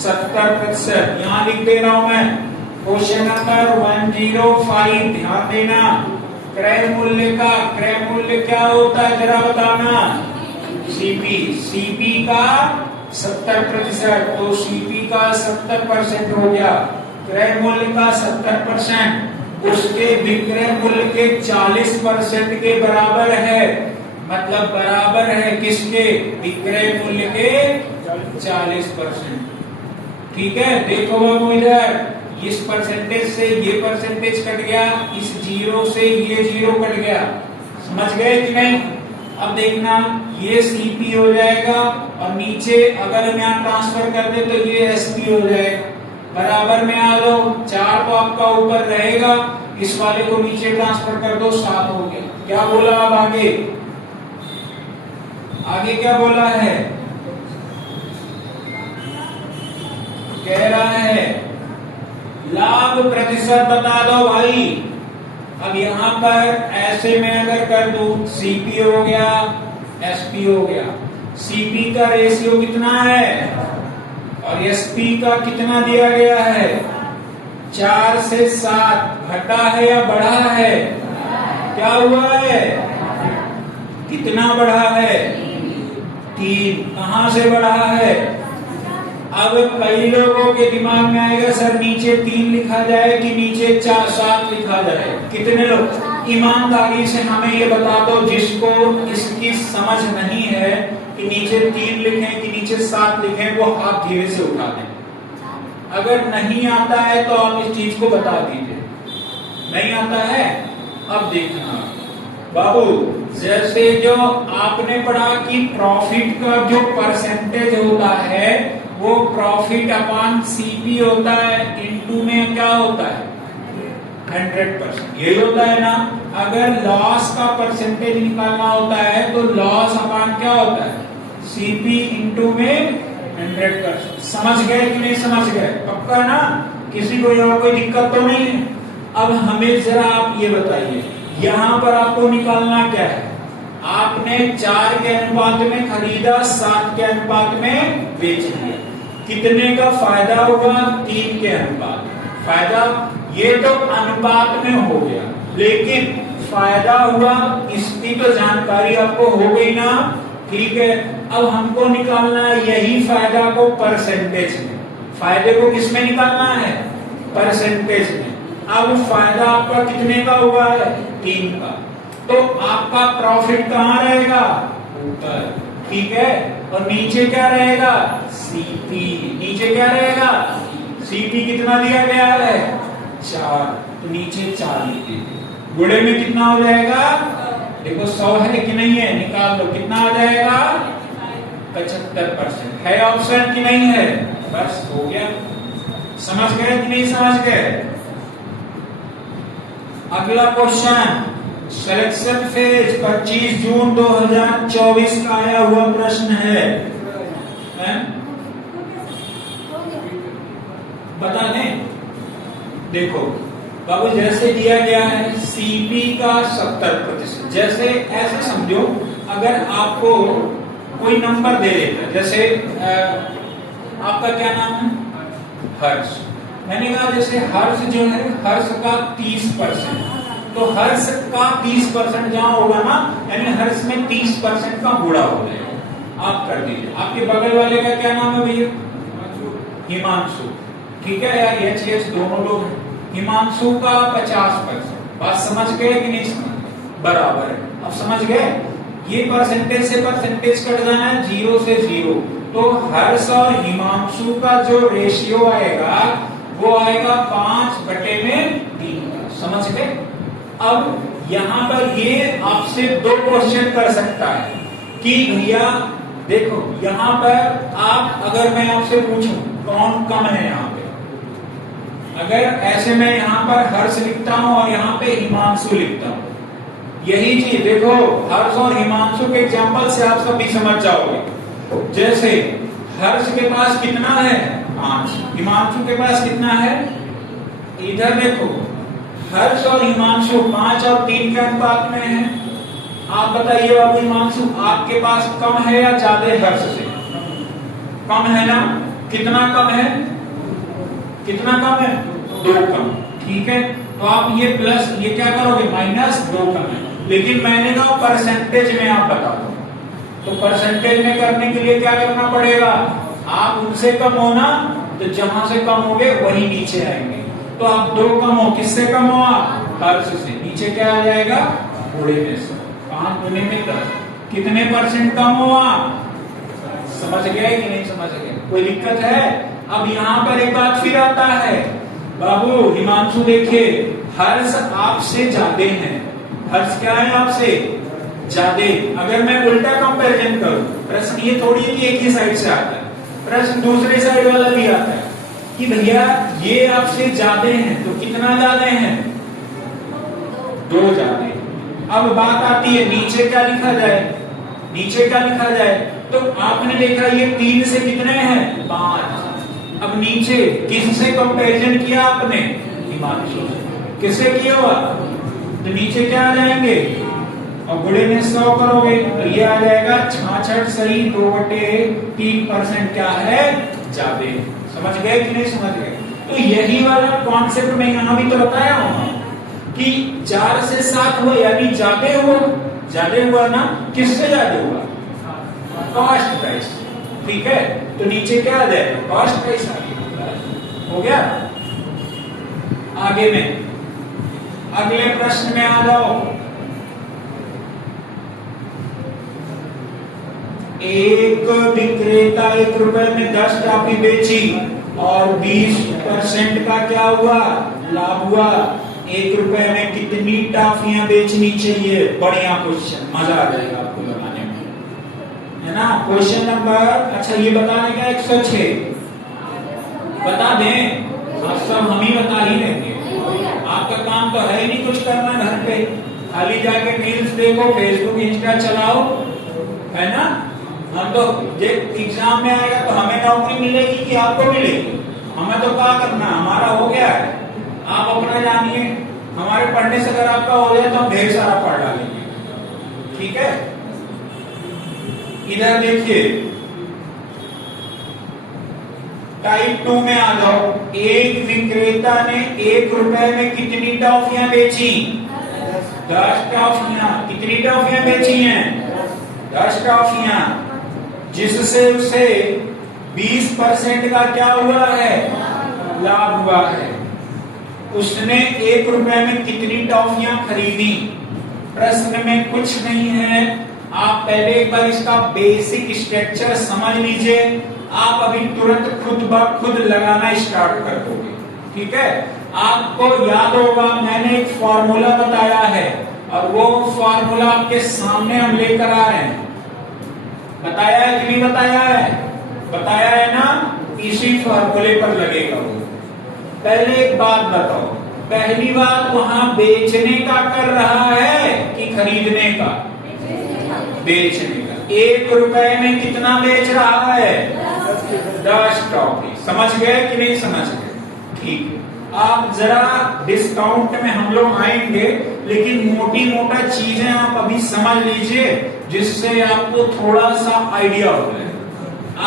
70%, यहां लिख दे रहा हूं मैं, क्वेश्चन नंबर 105, ध्यान देना। क्रय मूल्य का, क्रय मूल्य क्या होता है जरा बताना? सीपी का 70%, तो सीपी का 70% हो गया, क्रय मूल्य का 70% उसके विक्रय मूल्य के 40% के बराबर है। मतलब बराबर है किसके? विक्रय मूल्य के 40%। ठीक है, देखो बाबू इधर, इस परसेंटेज से ये परसेंटेज कट गया, इस जीरो से ये जीरो कट गया। समझ गए कि नहीं? अब देखना, ये सीपी हो जाएगा और नीचे अगर हम यहाँ ट्रांसफर कर दे तो ये एसपी हो जाएगा। बराबर में आ लो, 4 तो आपका ऊपर रहेगा, इस वाले को नीचे ट्रांसफर कर दो, 7 हो गया। क्या बोला अब आगे? आगे क्या बोला है? कह रहा है लाभ प्रतिशत बता दो भाई। अब यहाँ पर ऐसे में अगर कर दूं, सीपी हो गया, एसपी हो गया। सीपी का रेशियो कितना है और एसपी का कितना दिया गया है? 4 से 7 घटा है या बढ़ा है? क्या हुआ है? कितना बढ़ा है? 3। कहां से बढ़ा है? अब कई लोगों के दिमाग में आएगा सर नीचे 3 लिखा जाए कि नीचे 7 लिखा जाए? कितने लोग? ईमानदारी से हमें ये बता दो जिसको इसकी समझ नहीं है कि नीचे 3 लिखें कि नीचे 7 लिखें, वो हाथ धीरे से उठा दें। अगर नहीं आता है तो आप इस चीज को बता दीजिए। नहीं आता है? अब देखना बाबू, जैसे जो आपने पढ़ा कि प्रॉफिट का जो परसेंटेज होता है वो प्रॉफिट अपॉन सीपी होता है, इनटू में क्या होता है? 100%। यही होता है ना। अगर लॉस का परसेंटेज निकालना होता है तो लॉस अपॉन क्या होता है? सीपी इनटू में 100%। समझ गए कि नहीं समझ गए? पक्का ना? किसी को यहाँ कोई दिक्कत तो नहीं है? अब हमें जरा आप ये बताइए, यहाँ पर आपको निकालना क्या है? आपने 4 के अनुपात में खरीदा, 7 के अनुपात में बेच दिया, कितने का फायदा होगा? 3 के अनुपात। फायदा ये तो अनुपात में हो गया, लेकिन फायदा हुआ इसकी तो जानकारी आपको हो गई ना। ठीक है, अब हमको निकालना है यही फायदा को परसेंटेज में। फायदे को किस में निकालना है? परसेंटेज में। अब फायदा आपका कितने का हुआ है? 3 का। तो आपका प्रॉफिट कहाँ रहेगा? ऊपर। ठीक है, और नीचे क्या रहेगा? सीपी। नीचे क्या रहेगा? सीपी कितना दिया गया है? 4। तो नीचे 4 लिखिए। गुणे में कितना हो जाएगा? देखो 100 है कि नहीं है, निकाल दो, कितना आ जाएगा? 75% है ऑप्शन कि नहीं है? बस हो गया। समझ गए कि नहीं समझ गए? अगला क्वेश्चन, सिलेक्शन फेज 25 जून 2024 का आया हुआ प्रश्न है? बता दें? देखो बाबू, जैसे दिया गया है सीपी का 70%, जैसे ऐसे समझो अगर आपको कोई नंबर दे देता, जैसे आपका क्या नाम है? हर्ष। मैंने कहा जैसे हर्ष जो है, हर्ष का 30%, तो हर्ष का 30% जहां होगा ना, यानी हर्ष में 30% का गुणा हो जाएगा। आप कर दीजिए। आपके बगल वाले का क्या नाम है भैया? हिमांशु। ठीक है यार, एच दोनों लोग हैं। हिमांशु का 50%। बात समझ गए कि नहीं समझ? बराबर है। अब समझ गए? ये परसेंटेज से परसेंटेज कट जाना है, 0 से 0। तो हर्ष और हिमांशु का जो रेशियो आएगा वो आएगा 5/3। समझ गए? अब यहां पर ये आपसे 2 क्वेश्चन कर सकता है कि भैया देखो, यहां पर आप, अगर मैं आपसे पूछूं कौन कम है यहां पे, अगर ऐसे मैं यहां पर हर्ष लिखता हूं और यहां पे हिमांशु लिखता हूं, यही चीज देखो, हर्ष और हिमांशु के एग्जांपल से आप सब भी समझ जाओगे। जैसे हर्ष के पास कितना है? 5। हिमांशु के पास कितना है? इधर देखो, हर्ष और हिमांशु 5 और 3 के अनुपात में है। आप बताइए बाबू, हिमांशु आपके पास कम है या ज्यादा है? हर्ष से कम है ना? कितना कम है? कितना कम है? 2 कम। ठीक है, तो आप ये प्लस, ये क्या करोगे? -2 कम है। लेकिन मैंने कहा परसेंटेज में आप बता दो, तो परसेंटेज में करने के लिए क्या करना पड़ेगा? आप उनसे कम हो ना, तो जहां से कम होगे वही नीचे आएंगे। तो आप 2 कम हो, किससे कम हो? आप हर्ष से। नीचे क्या आ जाएगा? गुणे में से। 5 गुणे में 10। कितने % कम हो आप? समझ गए कि नहीं समझ गए? कोई दिक्कत है? अब यहाँ पर एक बात फिर आता है बाबू, हिमांशु देखिए, हर्ष आपसे ज्यादा है। हर्ष क्या है? आपसे ज्यादा। अगर मैं उल्टा कंपैरिजन करूं, प्रश्न ये थोड़ी है कि एक ही साइड से आता है, प्रश्न दूसरे साइड वाला भी आता है कि भैया ये आपसे ज्यादा हैं, तो कितना ज्यादा है? 2 ज्यादा। अब बात आती है नीचे क्या लिखा जाए? नीचे क्या लिखा जाए? तो आपने देखा ये 3 से कितने हैं? 5। अब नीचे किससे कंपैरिजन किया आपने? हिमांशु से। किससे किया हुआ? तो नीचे क्या आ जाएंगे? और गुणे में 100 करोगे तो ये आ जाएगा 66 सही, 2/3% क्या है? ज्यादा। समझ गए कि नहीं समझ गए? तो यही वाला कॉन्सेप्ट मैं यहां भी तो बताया हूं कि 4 से 7 हुआ यानी ज्यादा हुआ। ज्यादा हुआ ना? किससे ज्यादा हुआ? Cost price. ठीक है, तो नीचे क्या आ जाएगा? कॉस्ट प्राइस आ गया। हो गया? आगे में अगले प्रश्न में आ जाओ। एक विक्रेता 1 रुपए में 10 टॉफी बेची और 20% का क्या हुआ? लाभ हुआ। 1 रुपए में कितनी टॉफियां बेचनी चाहिए? बढ़िया क्वेश्चन, मजा आ जाएगा आपको बताने में, है ना? क्वेश्चन नंबर, अच्छा ये बताने का 106 बता दें? आप सब हम ही बता ही देंगे। आपका काम तो है ही नहीं कुछ करना घर पे, खाली जाके रील्स देखो, फेसबुक इंस्टा चलाओ, है ना? हम तो ये एग्जाम में आएगा तो हमें नौकरी मिलेगी कि आपको मिलेगी? हमें तो क्या करना, हमारा हो गया है, आप अपना जानिए। हमारे पढ़ने से अगर आपका हो जाए तो हम ढेर सारा पढ़ डालेंगे। ठीक है, इधर देखिए टाइप 2 में आ जाओ। एक विक्रेता ने 1 रुपए में कितनी टॉफियां बेची? 10 टॉफियां। कितनी टॉफियां बेची हैं? 10 टॉफियां, जिससे उसे 20% का क्या हुआ है? लाभ हुआ है। उसने 1 रुपए में कितनी टॉफियां खरीदी? प्रश्न में कुछ नहीं है, आप पहले एक बार इसका बेसिक स्ट्रक्चर समझ लीजिए, आप अभी तुरंत खुद ब खुद लगाना स्टार्ट कर दोगे। ठीक है, आपको याद होगा मैंने एक फॉर्मूला बताया है और वो फॉर्मूला आपके सामने हम लेकर आ रहे हैं। बताया है कि नहीं बताया है? बताया है ना, इसी फॉर्मूले पर लगेगा वो। पहले एक बात बताओ, पहली बात वहां बेचने का कर रहा है कि खरीदने का? बेचने का। 1 रुपए में कितना बेच रहा है? 10 टॉफी। समझ गए कि नहीं समझ गए? ठीक है, आप जरा डिस्काउंट में हम लोग आएंगे, लेकिन मोटी मोटा चीजें आप अभी समझ लीजिए जिससे आपको थोड़ा सा आइडिया हो जाए।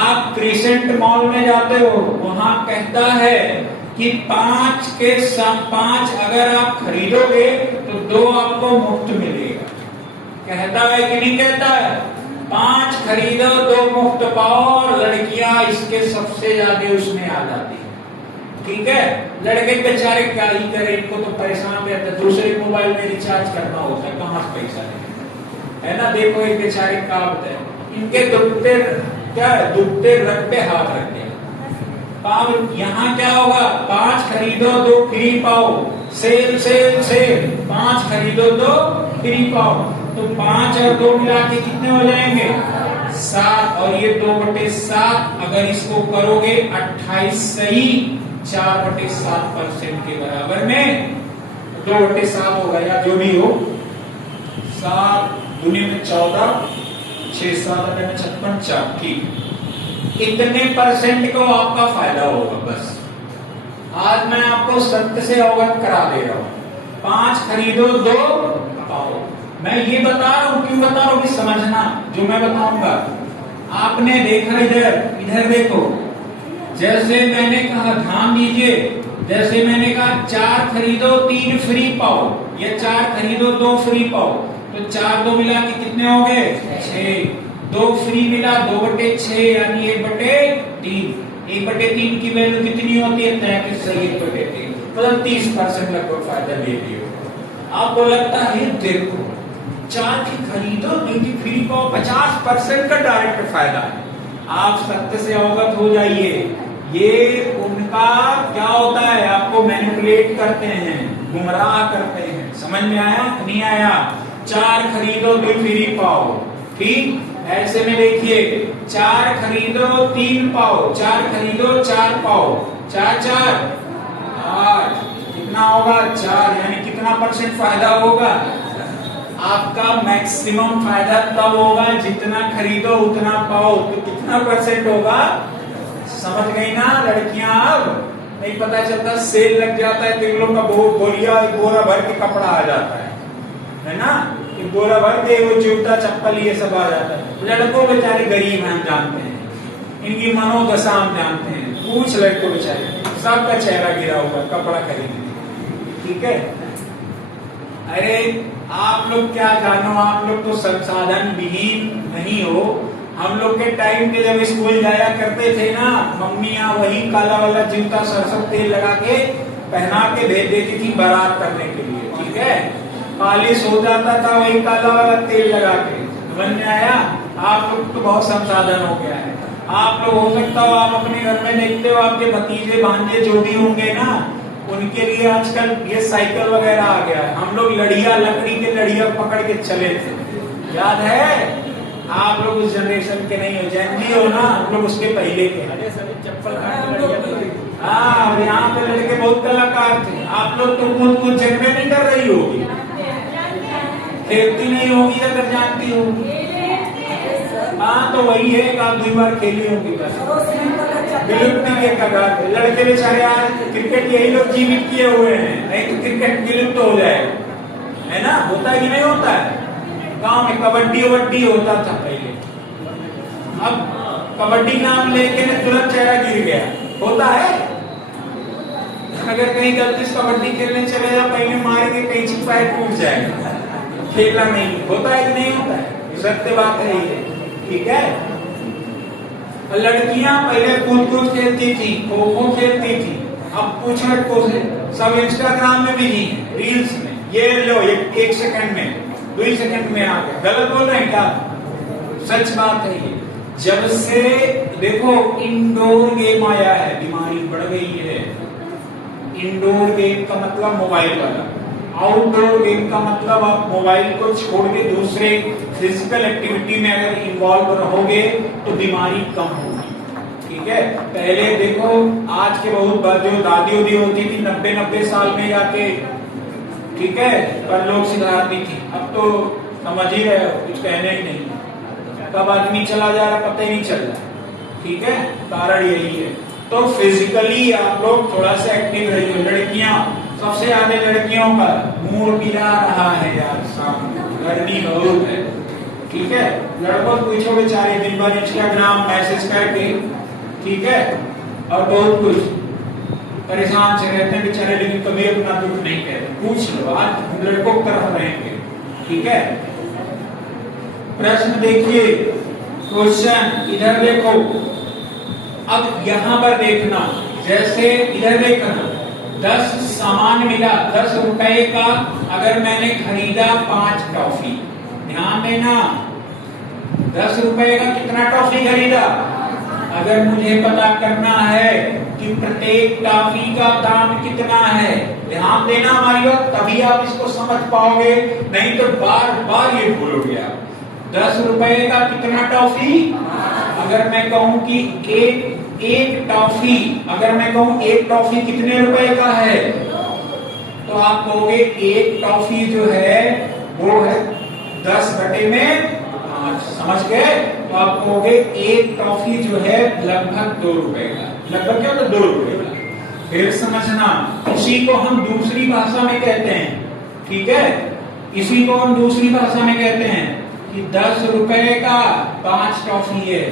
आप क्रिसेंट मॉल में जाते हो, वहां कहता है कि 5 के साथ 5 अगर आप खरीदोगे तो 2 आपको मुफ्त मिलेगा। कहता है कि नहीं कहता है? 5 खरीदो 2 मुफ्त पाओ, और लड़कियां इसके सबसे ज्यादा उसमें आ जाती है। ठीक है, लड़के बेचारे क्या ही करें, इनको तो परेशान रहता है, दूसरे मोबाइल में रिचार्ज करना होता है, कहां से पैसा है ना। देखो एक बेचारे का होता है, इनके दुखते क्या है, दुखते रख पे हाथ रखते हैं। यहाँ क्या होगा, 5 खरीदो 2 फ्री पाओ, सेल सेल सेल, 5 खरीदो 2 फ्री पाओ। तो 5 और 2 मिला के कितने हो जाएंगे? 7, और ये 2/7 अगर इसको करोगे 28 सही 4/7% के बराबर में 2/7 होगा, या जो भी हो। 7 दूनी में 14, 6 7 में 56, 4। ठीक, इतने परसेंट को आपका फायदा होगा। बस आज मैं आपको सत्य से अवगत करा दे रहा हूं। 5 खरीदो 2 पाओ। मैं ये बता रहा हूं, क्यों बता रहा हूं कि समझना जो मैं बताऊंगा। आपने देखा इधर देखो, जैसे मैंने कहा, ध्यान दीजिए, जैसे मैंने कहा 4 खरीदो 3 फ्री पाओ, या 4 खरीदो 2 फ्री पाओ, तो 4 2 मिला के कितने हो गए? 6। 2 फ्री मिला 2/6 यानी 1/3। 1/3 की वैल्यू कितनी होती है? 33 सही 1/3, मतलब 30% लगभग फायदा ले लियो। आपको लगता है देखो 4 की खरीदो 2 की फ्री पाओ, 50% का डायरेक्ट फायदा है। आप सत्य से अवगत हो जाइए, ये उनका क्या होता है, आपको मैनिपुलेट करते हैं, गुमराह करते हैं। समझ में आया नहीं आया? 4 खरीदो 2 फ्री पाओ। ठीक, ऐसे में देखिए 4 खरीदो 3 पाओ, 4 खरीदो 4 पाओ, 4 4 8, कितना होगा? 4, यानी कितना परसेंट फायदा होगा? आपका मैक्सिमम फायदा तब होगा जितना खरीदो उतना पाओ। तो कितना परसेंट होगा? समझ गई ना लड़कियां? अब नहीं पता चलता, सेल लग जाता है तो इन लोग का बोरा भर के कपड़ा आ जाता है ना, बोरा भर के वो जूता चप्पल ये सब आ जाता है। लड़कों बेचारे गरीब हैं, हम जानते हैं, इनकी मनोदशा हम जानते हैं। पूछ लड़कों बेचारे, सबका चेहरा गिरा होगा कपड़ा खरीदने। ठीक है, अरे आप लोग क्या जानो, आप लोग तो संसाधन विहीन नहीं हो। हम लोग के टाइम पे जब स्कूल जाया करते थे ना, मम्मियां वही काला वाला जूता सरसों तेल लगा के पहना के भेज देती थी बारात करने के लिए। ठीक है, पॉलिश हो जाता था वही काला वाला तेल लगा के। समझ में आया? आप लोग तो बहुत संसाधन हो गया है। आप लोग हो सकता हो आप अपने घर में देखते हो, आपके भतीजे भांजे जो भी होंगे ना, उनके लिए आजकल ये साइकिल वगैरह आ गया है। हम लोग लड़िया, लकड़ी के लड़िया पकड़ के चले थे, याद है? आप लोग उस जनरेशन के नहीं हो, जैन हो ना, हम लोग उसके पहले के। चप्पल हाँ, यहाँ पे लड़के बहुत कलाकार थे। आप लोग तो कुछ जन्म नहीं कर रही होगी, खेलती नहीं होगी अगर जानती होगी। हाँ, तो वही है, एक आप 2 बार खेली होगी बस, विलुप्ति के कगार पे। लड़के बेचारे आज क्रिकेट यही लोग जीवित किए हुए हैं, नहीं तो क्रिकेट विलुप्त हो जाएगा, है ना? होता है कि नहीं होता है? गांव में कबड्डी वड्डी होता था पहले, अब कबड्डी नाम लेके तुरंत चेहरा गिर गया। होता है, अगर कहीं गलती से कबड्डी खेलने चले जाओ, पहले मारेंगे, कैंची पैर टूट जाएगा, खेलना नहीं। होता है कि नहीं होता है? सत्य बात है ये। ठीक है, लड़कियां पहले कूद खेलती थी, खो खो खेलती थी, अब पूछ लड़कों से, सब इंस्टाग्राम में बिजी हैं, रील्स में। ये लो 1 सेकंड में, 2 सेकंड में आ गया। गलत बोल रहे हैं क्या? सच बात है ये। जब से देखो इंडोर गेम आया है, बीमारी बढ़ गई है। इंडोर गेम का मतलब मोबाइल वाला, आउटडोर गेम का मतलब आप मोबाइल को छोड़ के दूसरे फिजिकल एक्टिविटी में अगर इन्वॉल्व रहोगे तो बीमारी कम होगी। ठीक है, पहले देखो आज के बहुत बार जो दादी उदी होती थी 90-90 साल में जाके, ठीक है, पर लोग सिखाती थी। अब तो समझ ही रहे हो, कुछ कहने ही नहीं, कब आदमी चला जा रहा पता ही नहीं चल रहा। ठीक है, कारण यही है। तो फिजिकली आप लोग थोड़ा सा एक्टिव रहिए। लड़कियां, सबसे ज्यादा लड़कियों का मुंह पिला रहा है यार, गर्मी बहुत है। ठीक है, लड़कों को पूछो बेचारे दिन भर इंस्टाग्राम मैसेज करके, ठीक है, और बहुत कुछ परेशान से रहते हैं बेचारे, लेकिन कभी अपना दुख नहीं कहते। पूछ लो, आज लड़कों की तरफ रहेंगे। ठीक है, प्रश्न देखिए, क्वेश्चन इधर देखो। अब यहां पर देखना, जैसे इधर देखना 10 सामान मिला 10 रुपए का, अगर मैंने खरीदा 5 टॉफी, ध्यान देना 10 रुपए का कितना टॉफी खरीदा। अगर मुझे पता करना है कि प्रत्येक टॉफी का दाम कितना है, ध्यान देना हमारी बात, तभी आप इसको समझ पाओगे, नहीं तो बार बार ये भूलोगे आप। 10 रुपए का कितना टॉफी, अगर मैं कहूं कि एक टॉफी, अगर मैं कहूं एक टॉफी कितने रुपए का है, तो आप कहोगे एक टॉफी जो है वो है 10 बटे में 5, समझ गए। तो आप कहोगे एक टॉफी जो है लगभग 2 रुपए का, लगभग क्या होता है 2 रुपए का। फिर समझना, इसी को हम दूसरी भाषा में कहते हैं, ठीक है, इसी को हम दूसरी भाषा में कहते हैं कि 10 रुपए का 5 टॉफी है,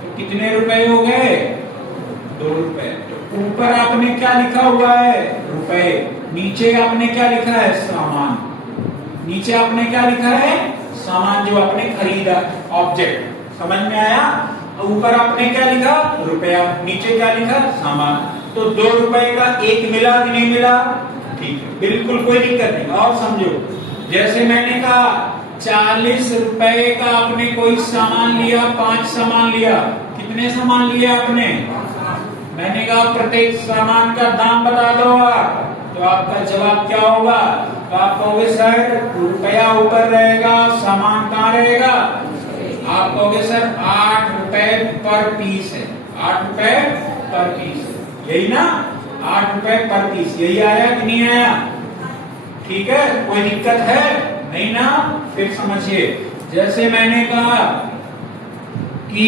तो कितने रुपए हो गए, 2 रुपए। तो ऊपर आपने क्या लिखा हुआ है, रुपए, नीचे आपने क्या लिखा है, सामान, नीचे आपने क्या लिखा है, सामान जो आपने खरीदा, ऑब्जेक्ट, समझ में आया। ऊपर आपने क्या लिखा, रुपया, नीचे क्या लिखा, सामान। तो 2 रुपए का एक मिला कि नहीं मिला, ठीक है, बिल्कुल कोई दिक्कत नहीं। और समझो, जैसे मैंने कहा 40 रुपए का आपने कोई सामान लिया, 5 सामान लिया, कितने सामान लिया आपने, मैंने कहा प्रत्येक सामान का दाम बता दो आप, तो आपका जवाब क्या होगा, तो आप कहोगे सर रुपया ऊपर रहेगा, सामान कहाँ रहेगा, आप कहोगे सर 8 रुपए पर पीस है, 8 रुपए पर पीस, यही ना, 8 रुपए पर पीस, यही आया कि नहीं आया। ठीक है, कोई दिक्कत है नहीं ना। फिर समझिए, जैसे मैंने कहा कि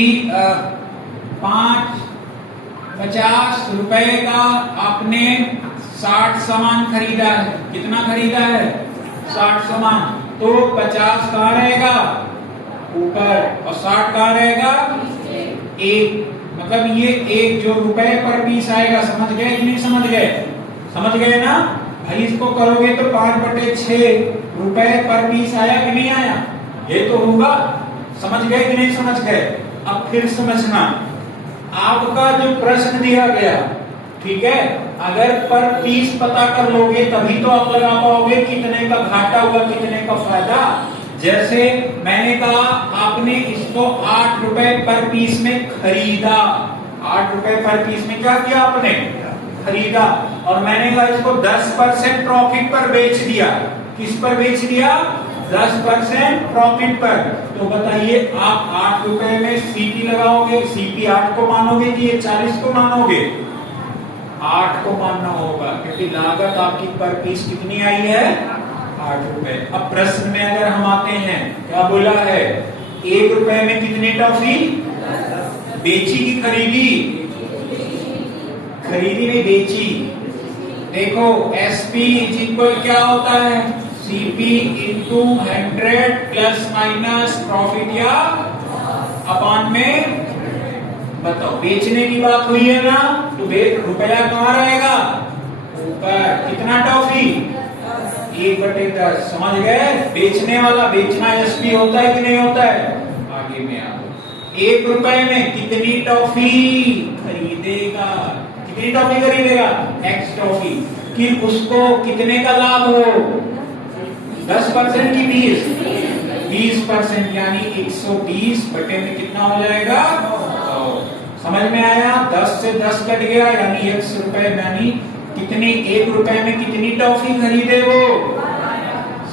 50 रुपए का आपने 60 सामान खरीदा है, कितना खरीदा है, 60 सामान, तो 50 कहाँ रहेगा ऊपर और 60 कहाँ रहेगा, एक, मतलब ये एक जो रुपए पर पीस आएगा, समझ गए कि नहीं समझ गए, समझ गए ना भाई। इसको करोगे तो 5/6 रुपए पर पीस आया कि नहीं आया, ये तो होगा, समझ गए कि नहीं समझ गए। अब फिर समझना, आपका जो प्रश्न दिया गया, ठीक है, अगर पर पीस पता कर लोगे तभी तो आप लगा पाओगे कितने का घाटा हुआ, कितने का फायदा। जैसे मैंने कहा आपने इसको 8 रुपए पर पीस में खरीदा, 8 रुपए पर पीस में क्या किया आपने, खरीदा, और मैंने कहा इसको 10% प्रॉफिट पर बेच दिया, किस पर बेच दिया, 10% प्रॉफिट पर। तो बताइए आप 8 रुपए में सीपी लगाओगे, सीपी 8 को मानोगे कि ये 40 को मानोगे, 8 को मानना होगा, क्योंकि लागत आपकी पर पीस कितनी आई है, 8 रुपए। अब प्रश्न में अगर हम आते हैं, क्या बोला है, 1 रुपए में कितनी टॉफी बेची की खरीदी, खरीदी नहीं बेची। देखो एसपी इज इक्वल क्या होता है, CP into 100 plus minus profit या अपान में, बताओ बेचने की बात हुई है ना, तो रुपया कहाँ रहेगा, ऊपर, कितना टॉफी, 1/10, समझ गए। बेचने वाला, बेचना एसपी होता है कि नहीं होता है, आगे में आओ। 1 रुपए में कितनी टॉफी खरीदेगा, कितनी टॉफी खरीदेगा, एक्स टॉफी, कि उसको कितने का लाभ हो, 10% की 20%, यानी 120 बटे में कितना हो जाएगा, समझ में आया, 10 से 10 कट गया, यानी 100 रुपए, यानी कितनी 1 रुपए में कितनी टॉफी खरीदे वो?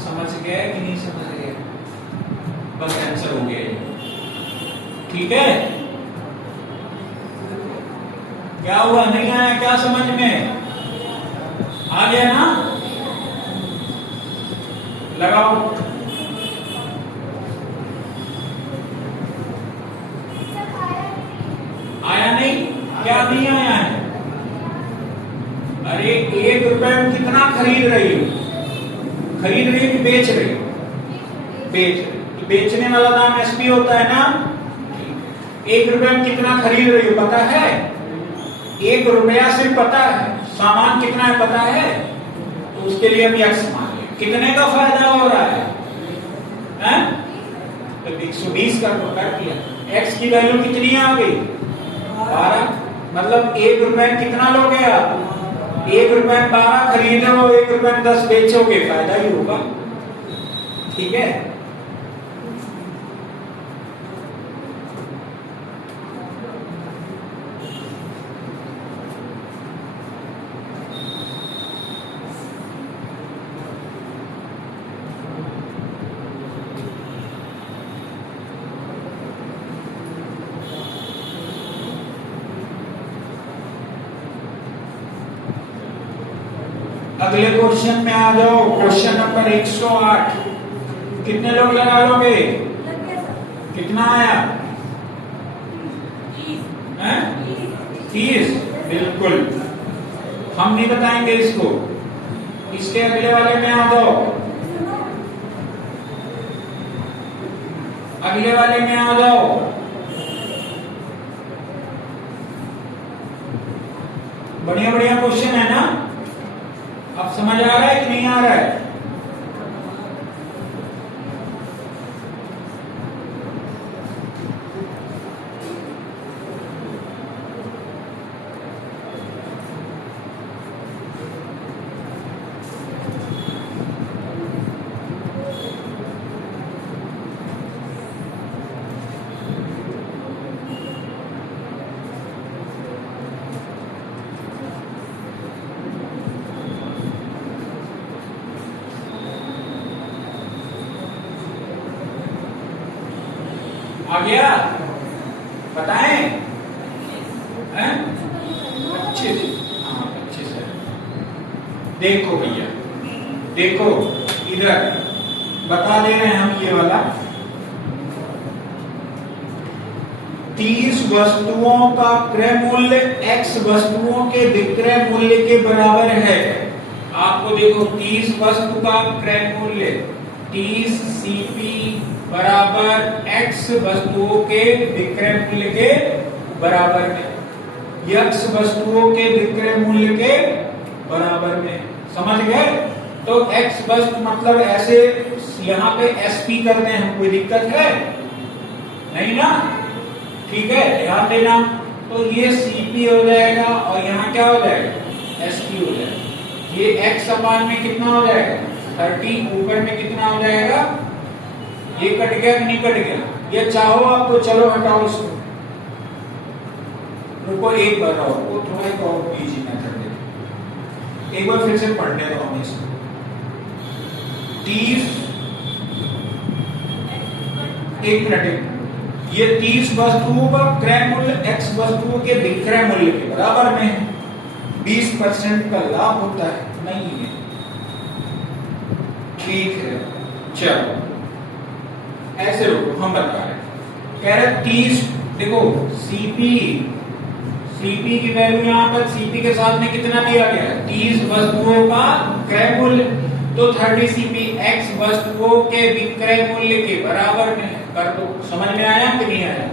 समझ गए कि नहीं समझ गए? बस आंसर हो गया। ठीक है, क्या हुआ? नहीं आया क्या समझ में? आ गया ना? लगाओ। आया नहीं? क्या नहीं आया है? अरे 1 रुपए में कितना खरीद रही हो? खरीद रही कि बेच रही? बेच रही। तो बेचने वाला दाम एसपी होता है ना। 1 रुपए में कितना खरीद रही हो पता है? 1 रुपया सिर्फ पता है, सामान कितना है पता है, तो उसके लिए हम एक्स मान लें। कितने का फायदा हो रहा है? तो 120 का कर दिया। एक्स की वैल्यू कितनी आ गई? 12। मतलब 1 रुपए में कितना लोगे आप? 1 रुपए में 12 खरीदो, 1 रुपए में 10 बेचोगे, फायदा ही होगा। ठीक है, अगले क्वेश्चन में आ जाओ। Question number 108। कितने लोग लगा लोगे? कितना आया? 30। बिल्कुल, हम नहीं बताएंगे इसको। इसके अगले वाले में आ जाओ। अगले वाले में आ जाओ। बढ़िया बढ़िया क्वेश्चन है ना? अब समझ आ रहा है कि नहीं आ रहा है? आ गया? बताएं? हैं? अच्छे से, हाँ अच्छे से देखो भैया, देखो इधर बता दे रहे हैं हम ये वाला। 30 वस्तुओं का क्रय मूल्य x वस्तुओं के विक्रय मूल्य के बराबर है। आपको देखो 30 वस्तु का क्रय मूल्य 30 CP बराबर x वस्तुओं के विक्रय मूल्य के बराबर में, x वस्तुओं के विक्रय मूल्य के बराबर में। समझ गए? तो x वस्तु मतलब ऐसे यहाँ पे SP कर दें हम, कोई दिक्कत है नहीं ना? ठीक है, ध्यान देना। तो ये CP हो जाएगा और यहाँ क्या हो जाएगा? SP हो जाएगा। ये x अपान में कितना हो जाएगा? 30, ऊपर में कितना हो जाएगा? ये कट गया कि नहीं कट गया? ये चाहो आप तो चलो हटाओ इसको, रुको एक बार और, वो थोड़ा एक और इजी मेथड दे, एक बार फिर से पढ़ने दो हमें इसको। 30, एक मिनट, ये 30 वस्तुओं का क्रय मूल्य x वस्तुओं के विक्रय मूल्य के बराबर में है। 20% का लाभ होता है, नहीं है? ठीक है, चलो ऐसे रुको, हम बता रहे हैं। कह रहे 30, देखो सीपी की वैल्यू यहाँ पर सीपी के साथ में कितना दिया गया है? 30 वस्तुओं का क्रय मूल्य, तो 30 CP x वस्तुओं के विक्रय मूल्य के बराबर में है। कर दो। समझ में आया कि नहीं आया?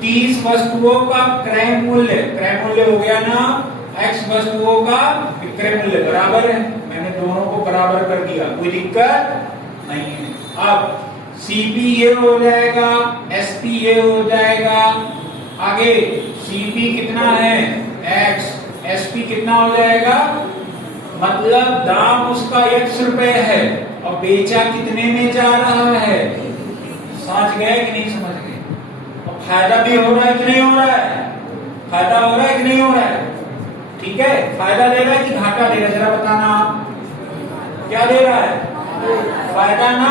30 वस्तुओं का क्रय मूल्य हो गया ना, x वस्तुओं का विक्रय मूल्य बराबर है। मैंने दोनों को बराबर कर दिया, कोई दिक्कत नहीं है। अब CP ये हो जाएगा, SP ये हो जाएगा। आगे CP कितना है? X, SP कितना हो जाएगा? मतलब दाम उसका x रुपए है और बेचा कितने में जा रहा है? समझ गए कि नहीं समझ गए? और फायदा भी हो रहा है कि नहीं हो रहा है? फायदा हो रहा है कि नहीं हो रहा है? ठीक है, फायदा दे रहा है कि घाटा दे रहा है, जरा बताना आप, क्या दे रहा है? फायदा ना।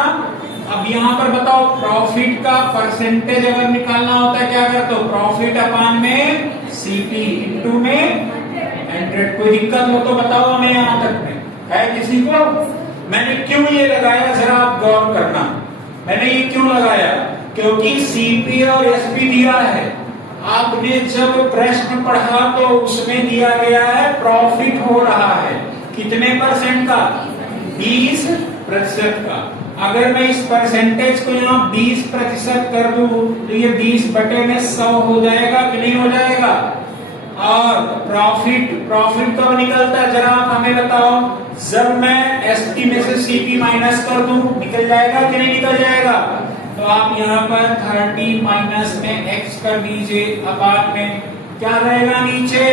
अब यहाँ पर बताओ, प्रॉफिट का परसेंटेज अगर निकालना होता है क्या करते हो? प्रॉफिट अपान में सीपी इंटू में 100। कोई दिक्कत हो तो बताओ हमें, यहाँ तक में है किसी को? मैंने क्यों ये लगाया, जरा आप गौर करना। मैंने ये क्यों लगाया? क्योंकि सीपी और एसपी दिया है। आपने जब प्रश्न पढ़ा तो उसमें दिया गया है प्रॉफिट हो रहा है कितने परसेंट का? 20% का। अगर मैं इस परसेंटेज को यहाँ 20% कर दूं तो ये 20/100 हो जाएगा कि नहीं हो जाएगा? और प्रॉफिट कब निकलता है, जरा आप हमें बताओ। जब मैं एसपी में से सीपी माइनस कर दूं, निकल जाएगा कि नहीं निकल जाएगा? तो आप यहाँ पर 30 माइनस में x कर दीजिए, अपान में क्या रहेगा नीचे?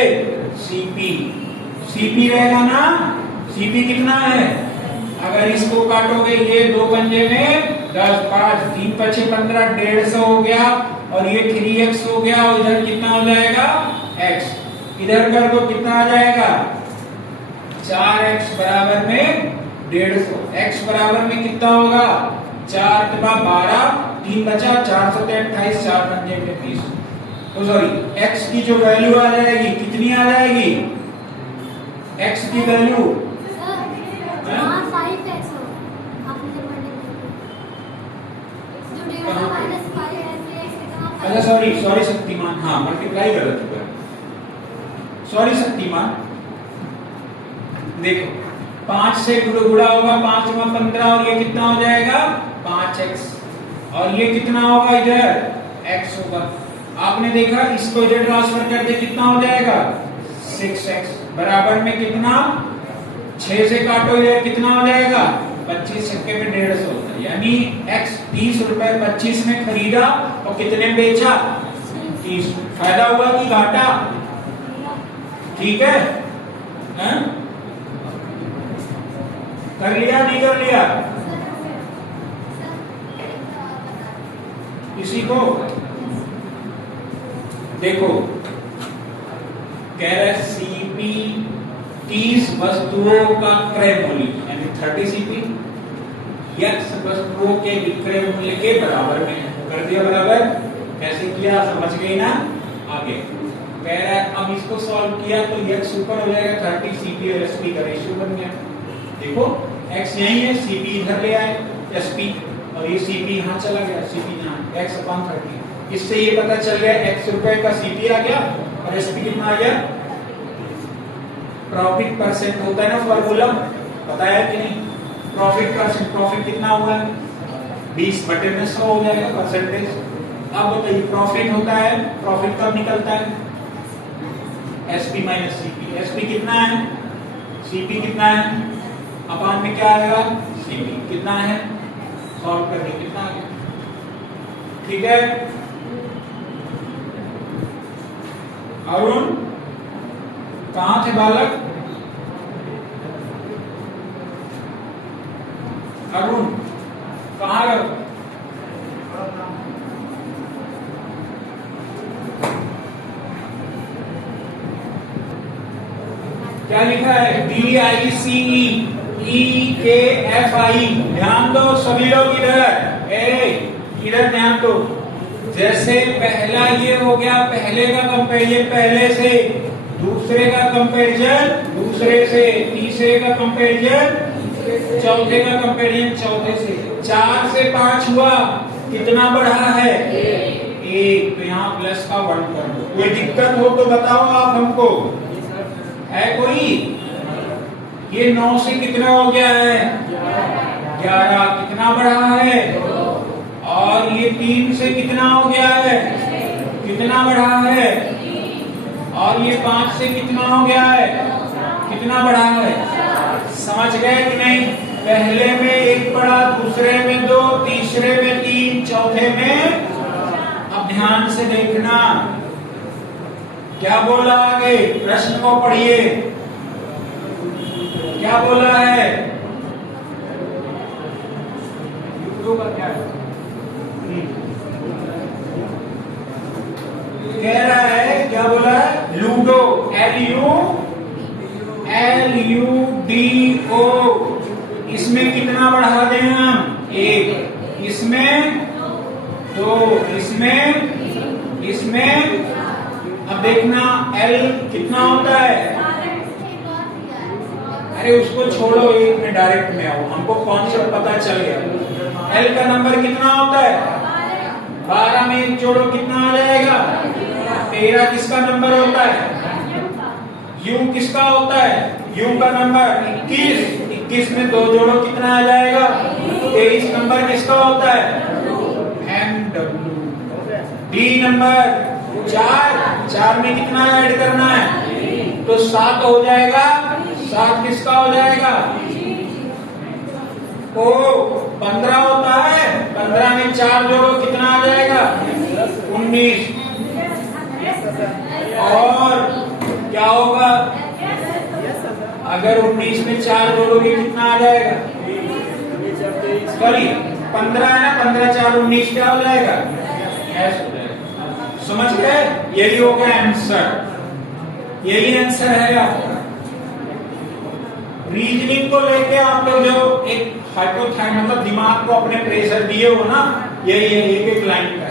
सीपी रहेगा ना। सीपी कितना है? अगर इसको काटोगे, ये 2 पंजे में 10, 5, 3 पचे 15, 150 हो गया, और ये 3x हो गया, और इधर कितना हो जाएगा? x। इधर कर दो, कितना आ जाएगा? 4x बराबर में 150। x बराबर में कितना होगा? 4 के बाद 12, 3 बचा, 4 सत्ते 28, 4 पंजे में 20। तो सॉरी, x की जो वैल्यू आ जाएगी कितनी आ जाएगी? x की वैल्यू अच्छा सॉरी शक्तिमान, हाँ मल्टीप्लाई गलत हुआ, सॉरी शक्तिमान। देखो 5 से गुणा होगा, 5 में 15, और ये कितना हो जाएगा? 5x, और ये कितना होगा? इधर x होगा। आपने देखा, इसको इधर ट्रांसफर कर दे, कितना हो जाएगा? 6x बराबर में कितना? 6 से काटो, इधर कितना हो जाएगा? 25 छक्के में 150 होता है। यानी x 30 रुपए 25 में खरीदा और कितने में बेचा? 30। फायदा हुआ कि घाटा? ठीक है, हैं? कर लिया नहीं कर लिया? किसी को? देखो कह रहे सीपी 30 वस्तुओं का क्रय मूल्य यानी 30 सीपी x वस्तुओं के विक्रय मूल्य के बराबर में है। कर दिया बराबर? कैसे किया समझ गई ना? आगे कह रहा है, अब इसको सॉल्व किया तो x ऊपर हो जाएगा 30, सीपी और एसपी का रेशियो बन गया। देखो x यही है, सीपी इधर ले आए एसपी, और ये सीपी यहाँ चला गया, सीपी यहाँ x/30। इससे ये पता चल गया x रुपए का सीपी आ गया और एसपी कितना आ गया? प्रॉफिट परसेंट होता है ना फॉर्मूला, पता है कि नहीं? प्रॉफिट परसेंट, प्रॉफिट कितना हुआ है? 20/100 हो जाएगा परसेंटेज। अब बताइए प्रॉफिट होता है, प्रॉफिट कब निकलता है? SP minus CP. एसपी कितना है? सीपी कितना है? अपान में क्या आएगा? सीपी कितना है? सॉल्व करके कितना आ गया? ठीक है अरुण, कहां थे बालक? अरुण कहां गए? क्या लिखा है? DICE ध्यान दो सभी लोग, इधर ध्यान दो। जैसे पहला ये हो गया, पहले का कंपैरिजन पहले से, दूसरे का कंपैरिजन दूसरे से, तीसरे का कंपैरिजन चौथे का कंपैरिजन चौथे से। 4 से 5 हुआ, कितना बढ़ा है? 1। तो यहाँ प्लस का 1 कर दो। कोई दिक्कत हो तो बताओ आप हमको, है कोई? ये 9 से कितना हो गया है? 11। कितना बढ़ा है? और ये 3 से कितना हो गया है? कितना बढ़ा है? और ये 5 से कितना हो गया है? कितना बढ़ा है? समझ गए कि नहीं? पहले में 1 बढ़ा, दूसरे में 2, तीसरे में 3, चौथे में। अब ध्यान से देखना क्या बोला आगे, प्रश्न को पढ़िए। क्या बोला है? का क्या है? कह रहा है, क्या बोला है? लूडो, LU LUDO, इसमें कितना बढ़ा दें हम? 1, इसमें 2, इसमें अब देखना L कितना होता है? अरे उसको छोड़ो, एक में डायरेक्ट में आओ, हमको कॉन्सेप्ट पता चल गया। L का नंबर कितना होता है? 12 में 1 जोड़ो कितना आ जाएगा? 13 किसका नंबर होता है? U किसका होता है? U का नंबर 21 में 2 जोड़ो कितना आ जाएगा? 23 नंबर किसका होता है? MW। D नंबर 4 में कितना ऐड करना है? तो 7 हो जाएगा। 7 किसका हो जाएगा? O 15 होता है। 15 में 4 जोड़ो कितना आ जाएगा? 19। और क्या होगा? अगर 19 में 4 जोड़ोगे कितना आ जाएगा? सॉरी 15 है ना, 15 4 19 क्या हो जाएगा? S हो जाएगा। समझ गए? यही हो गया आंसर, यही आंसर है आपका। रीजनिंग को लेके आप लोग जो एक हाइपोथैलेमस मतलब दिमाग को अपने प्रेशर दिए हो ना, यही है एक लाइन का है।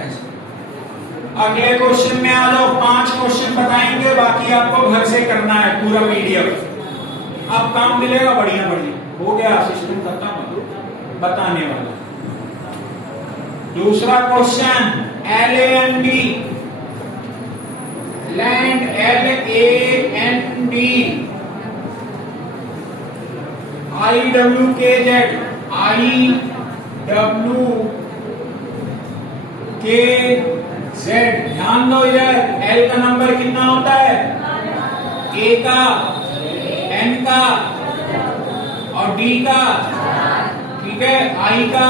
अगले क्वेश्चन में आ जाओ। 5 क्वेश्चन बताएंगे, बाकी आपको घर से करना है पूरा PDF। अब काम मिलेगा बढ़िया बढ़िया। हो गया सिस्टम खत्म बताने वाला। दूसरा question LAND, land LAND, IWKZ, IWKZ। ध्यान दो इधर, L का नंबर कितना होता है? A का, N का और D का, ठीक है, I का,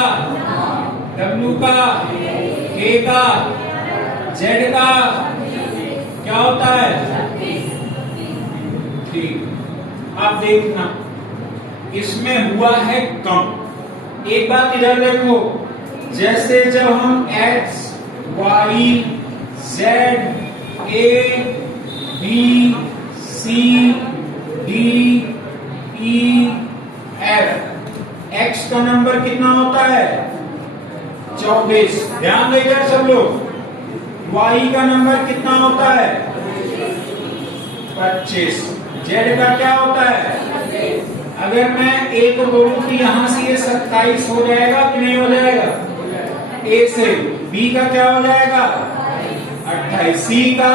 W का, K का, Z का क्या होता है? ठीक। आप देखना इसमें हुआ है कम। एक बात इधर देखो, जैसे जब हम X Y Z A B C D E F, X का नंबर कितना होता है? 24। ध्यान दो इधर सब लोग। Y का नंबर कितना होता है? 25। Z का क्या होता है? अगर मैं A को बोलूं कि यहां से ये 27 हो जाएगा कि नहीं हो जाएगा? A से B का क्या हो जाएगा? 28। C का,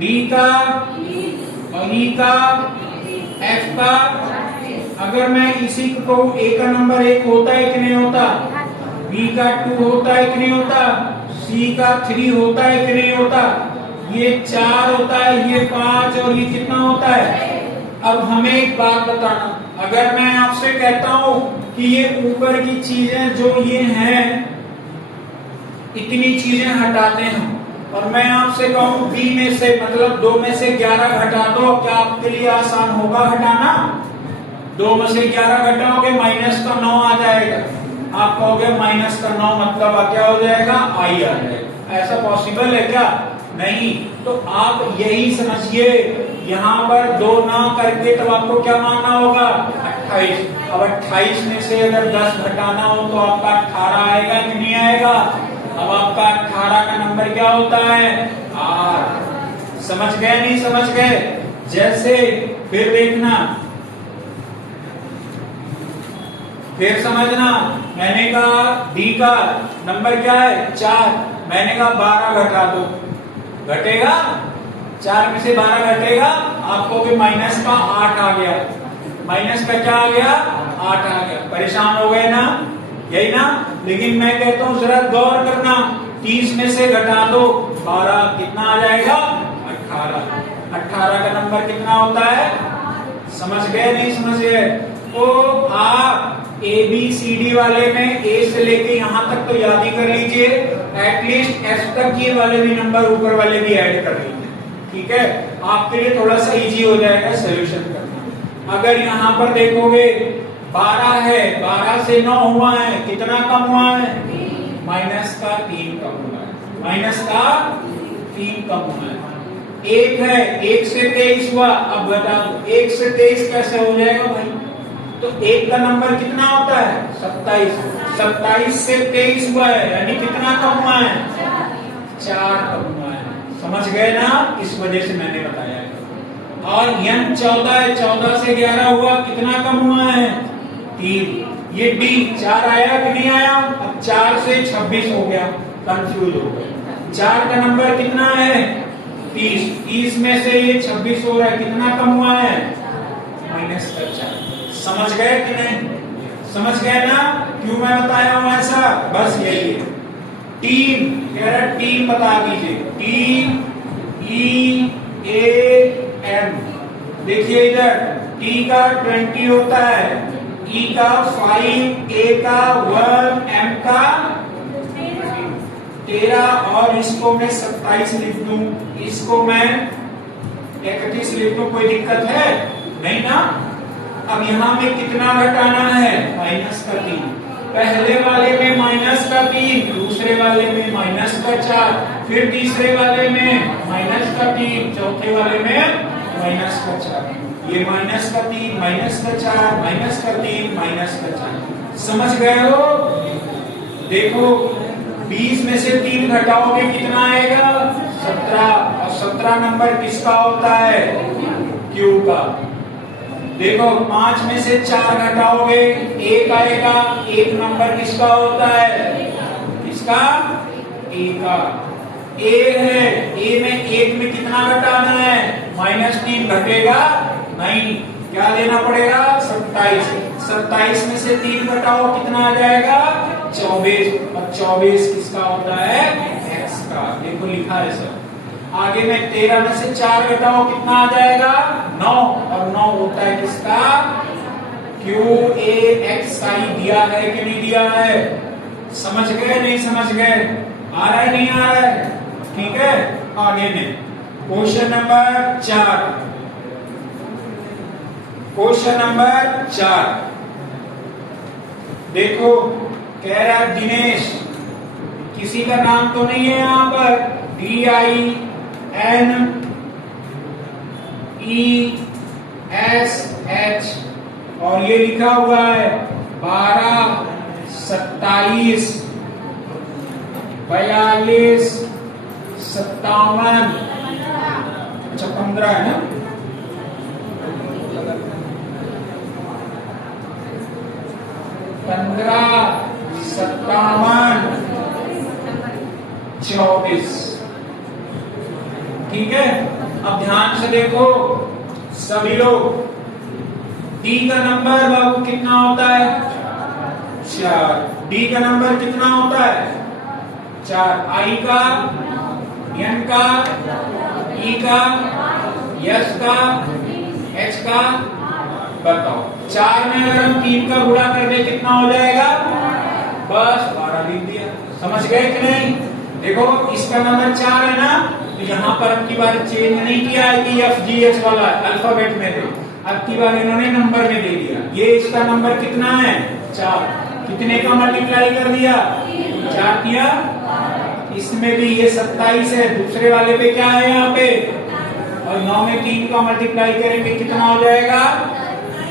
D का और E का, F का। अगर मैं इसी को कहूं A का नंबर 1 होता है कि नहीं होता? B का 2 होता है कि नहीं होता? C का 3 होता है कि नहीं होता? ये 4 होता है, ये 5 और ये कितना होता है? अब हमें एक बात बताना, अगर मैं आपसे कहता हूं कि ये ऊपर की चीजें जो ये हैं, इतनी चीजें हटाते हैं, और मैं आपसे कहूं B में से मतलब 2 में से 11 घटा दो, क्या आपके लिए आसान होगा हटाना? 2 में से 11 घटाओगे माइनस का 9 आ जाएगा। आप कहोगे माइनस का 9 मतलब क्या हो जाएगा? I आ जाएगा। ऐसा पॉसिबल है क्या? नहीं। तो आप यही समझिए, यहाँ पर 2 ना करके तब आपको क्या मानना होगा? 28। अब 28 में से अगर 10 घटाना हो तो आपका 18 आएगा कि नहीं आएगा? अब आपका 18 का नंबर क्या होता है? 8। समझ गए नहीं समझ गए? जैसे फिर देखना, फिर समझना, मैंने कहा D का नंबर क्या है? 4। मैंने कहा 12 घटा दो, घटेगा? 4 में से 12 घटेगा, आपको भी माइनस का 8 आ गया। माइनस का क्या आ गया? 8 आ गया। परेशान हो गए ना? यही ना? लेकिन मैं कहता हूं जरा गौर करना, 30 में से घटा दो 12, कितना आ जाएगा? 18। 18 का नंबर कितना होता है? समझ गए नहीं समझ गए? तो आप ABCD वाले में A से लेके यहाँ तक तो याद ही कर लीजिए, एटलीस्ट F तक ये वाले भी नंबर ऊपर वाले भी ऐड कर लीजिए, ठीक है? आपके लिए थोड़ा सा इजी हो जाएगा सॉल्यूशन करना। अगर यहाँ पर देखोगे 12 है, 12 से 9 हुआ है, कितना कम हुआ है? माइनस का 3 कम हुआ है। माइनस का 3 कम हुआ है। एक है, 1 से 23 हुआ। अब बताओ 1 से 23 कैसे हो जाएगा भाई? तो 1 का नंबर कितना होता है? 27। 27 से 23 हुआ है, यानी कितना कम हुआ है? 4 कम हुआ है। समझ गए ना? इस वजह से मैंने बताया है। और यन 14 है, 14 से 11 हुआ, कितना कम हुआ है? 3। ये डी 4 आया कि नहीं आया? अब 4 से 26 हो गया, कंफ्यूज हो गया। 4 का नंबर कितना है? 30। 30 में से ये 26 हो रहा है, कितना कम हुआ है? -4। समझ गए कि नहीं? समझ गए ना क्यों मैं बताया हूं ऐसा? बस यही है। टीम कह रहा है, टीम बता दीजिए। TEAM। देखिए इधर T का 20 होता है, E का 5, A का 1, M का 13 और इसको मैं 27 लिख दूं, इसको मैं 31 लिख दूं, कोई दिक्कत है? नहीं ना? अब यहां में कितना घटाना है? -3। पहले वाले में -3, दूसरे वाले में -4, फिर तीसरे वाले में -3, चौथे वाले में -4। ये -3, -4, -3, -4। समझ गए हो? देखो 20 में से 3 घटाओगे कितना आएगा? 17। और 17 नंबर किसका होता है? Q का। देखो 5 में से 4 घटाओगे 1 आएगा। 1 नंबर किसका होता है? किसका? A का। A है, A में 1 में कितना घटाना है? -3 घटेगा नहीं, क्या लेना पड़ेगा? 27। 27 में से 3 घटाओ, कितना आ जाएगा? 24। और 24 किसका होता है? X का। देखो लिखा है सर। आगे में 13 में से 4 घटाओ, कितना आ जाएगा? 9। और 9 होता है किसका? QAXI। दिया है कि नहीं दिया है? समझ गए नहीं समझ गए? आ रहा है नहीं आ रहा है? ठीक है, आगे में क्वेश्चन नंबर 4। क्वेश्चन नंबर 4 देखो, कह रहा है दिनेश, किसी का नाम तो नहीं है यहां पर? DINESH और ये लिखा हुआ है 12, 27, 42, 57। अच्छा 15 है ना? 15, 57, 24। ठीक है, अब ध्यान से देखो सभी लोग। डी का नंबर बाबू कितना होता है? 4। डी का नंबर कितना होता है? 4। आई का, एन का, ई का, एस का, एच का, बताओ। 4 में अगर हम 3 का गुणा कर दे कितना हो जाएगा? बस 12 लिख दिया। समझ गए कि नहीं? देखो इसका नंबर 4 है ना, तो यहाँ पर अब की बार चेंज नहीं किया है कि FGH वाला अल्फाबेट में थे, अब की बार इन्होंने नंबर में दे दिया। ये इसका नंबर कितना है? 4। कितने का मल्टीप्लाई कर दिया? 4 किया। इसमें भी ये 27 है, दूसरे वाले पे क्या है यहाँ पे? और 9 में 3 का मल्टीप्लाई करेंगे कितना हो जाएगा?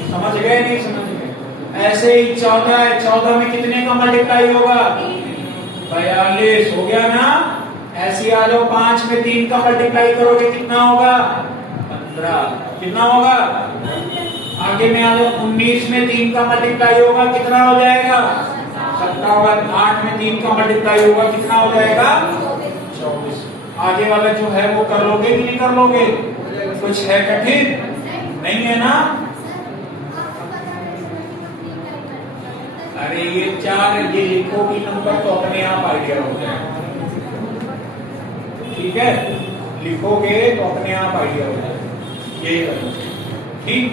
समझ गए नहीं समझ गए? ऐसे ही 14 है, 14 में कितने का मल्टीप्लाई होगा? 42 हो गया ना? ऐसे आ जाओ, 5 में 3 का मल्टीप्लाई करोगे कितना होगा? 15। कितना होगा? आगे में आ जाओ, 19 में 3 का मल्टीप्लाई होगा कितना हो जाएगा? 17 होगा। 8 में 3 का मल्टीप्लाई होगा कितना हो जाएगा? 24। आगे वाला जो है वो कर लोगे कि नहीं कर लोगे? कुछ है कठिन? नहीं है ना? अरे ये 4 ये लिखोगी नंबर तो अपने आप आइडिया हो जाएगा। ठीक है, लिखोगे तो अपने आप आइडिया हो जाएगा। यही करो। ठीक,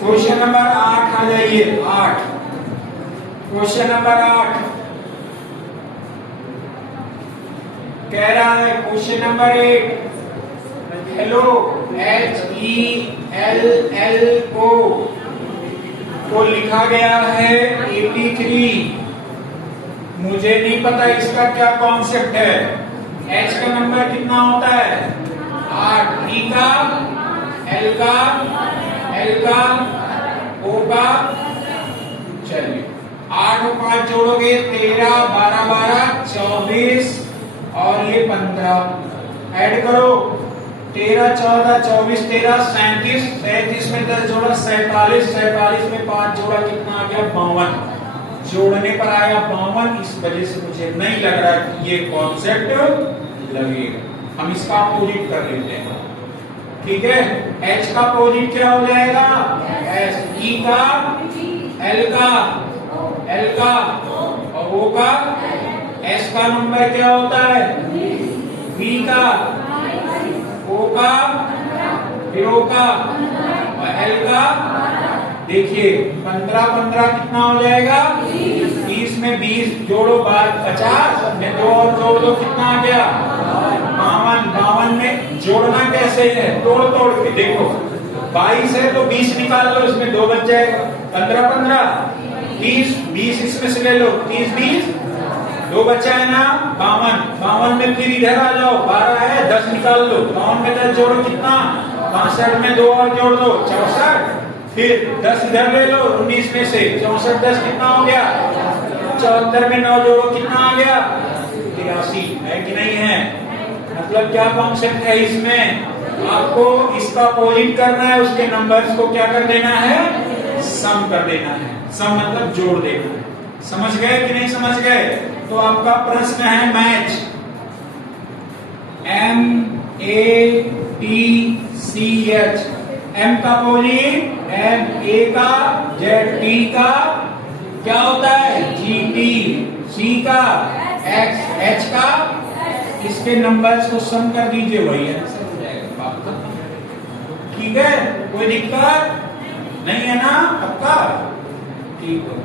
क्वेश्चन नंबर 8 आ जाइए। 8, क्वेश्चन नंबर 8 कह रहा है, क्वेश्चन नंबर 8, हेलो HELLO को लिखा गया है 83। मुझे नहीं पता इसका क्या कॉन्सेप्ट है। H का नंबर कितना होता है? 8। E का, L का, L का, O का, चलिए 8 और 5 जोड़ोगे 13, 12 12 24 और ये 15 ऐड करो। 13 14 24 13 37, 37 में 10 जोड़ा 47, 47 में 5 जोड़ा कितना आ गया? 52। जोड़ने पर आया 52। इस वजह से मुझे नहीं लग रहा कि ये कॉन्सेप्ट लगेगा। हम इसका अपोजिट कर लेते हैं। ठीक है, H का अपोजिट क्या हो जाएगा? S। E का, L का, L का और O का। S का नंबर क्या होता है? V का, O का, फिर O का और L का। देखिए 15 15 कितना हो जाएगा? 20 में 20 जोड़ो 50 में 2 और जोड़ दो कितना आ गया? 52। 52 में जोड़ना कैसे है? तोड़ तोड़ के देखो। 22 है तो 20 निकाल लो, इसमें 2 बच जाएगा। 15 15 30, 20 इसमें से ले लो, 30 20 2 बचा है ना? 52। 52 में फिर इधर आ जाओ, 12 है 10 निकाल लो। 52 में 10 जोड़ो कितना? 65 में 2 और जोड़ दो 64। फिर 10 इधर ले लो, 19 में से 64 10 कितना हो गया? 74 में 9 जोड़ो कितना आ गया? 83। है कि नहीं है? मतलब क्या कॉन्सेप्ट है इसमें? आपको इसका अपोजिट करना है, उसके नंबर्स को क्या कर देना है? सम कर देना है। सम मतलब जोड़ देना है। समझ गए कि नहीं समझ गए? तो आपका प्रश्न है मैच। MATCH। M का अपोजिट MA का, ZT का क्या होता है? GT। C का H का। इसके नंबर्स को सम कर दीजिए, वही आंसर हो जाएगा। बात खत्म। ठीक है, कोई दिक्कत नहीं है ना? पक्का? ठीक है।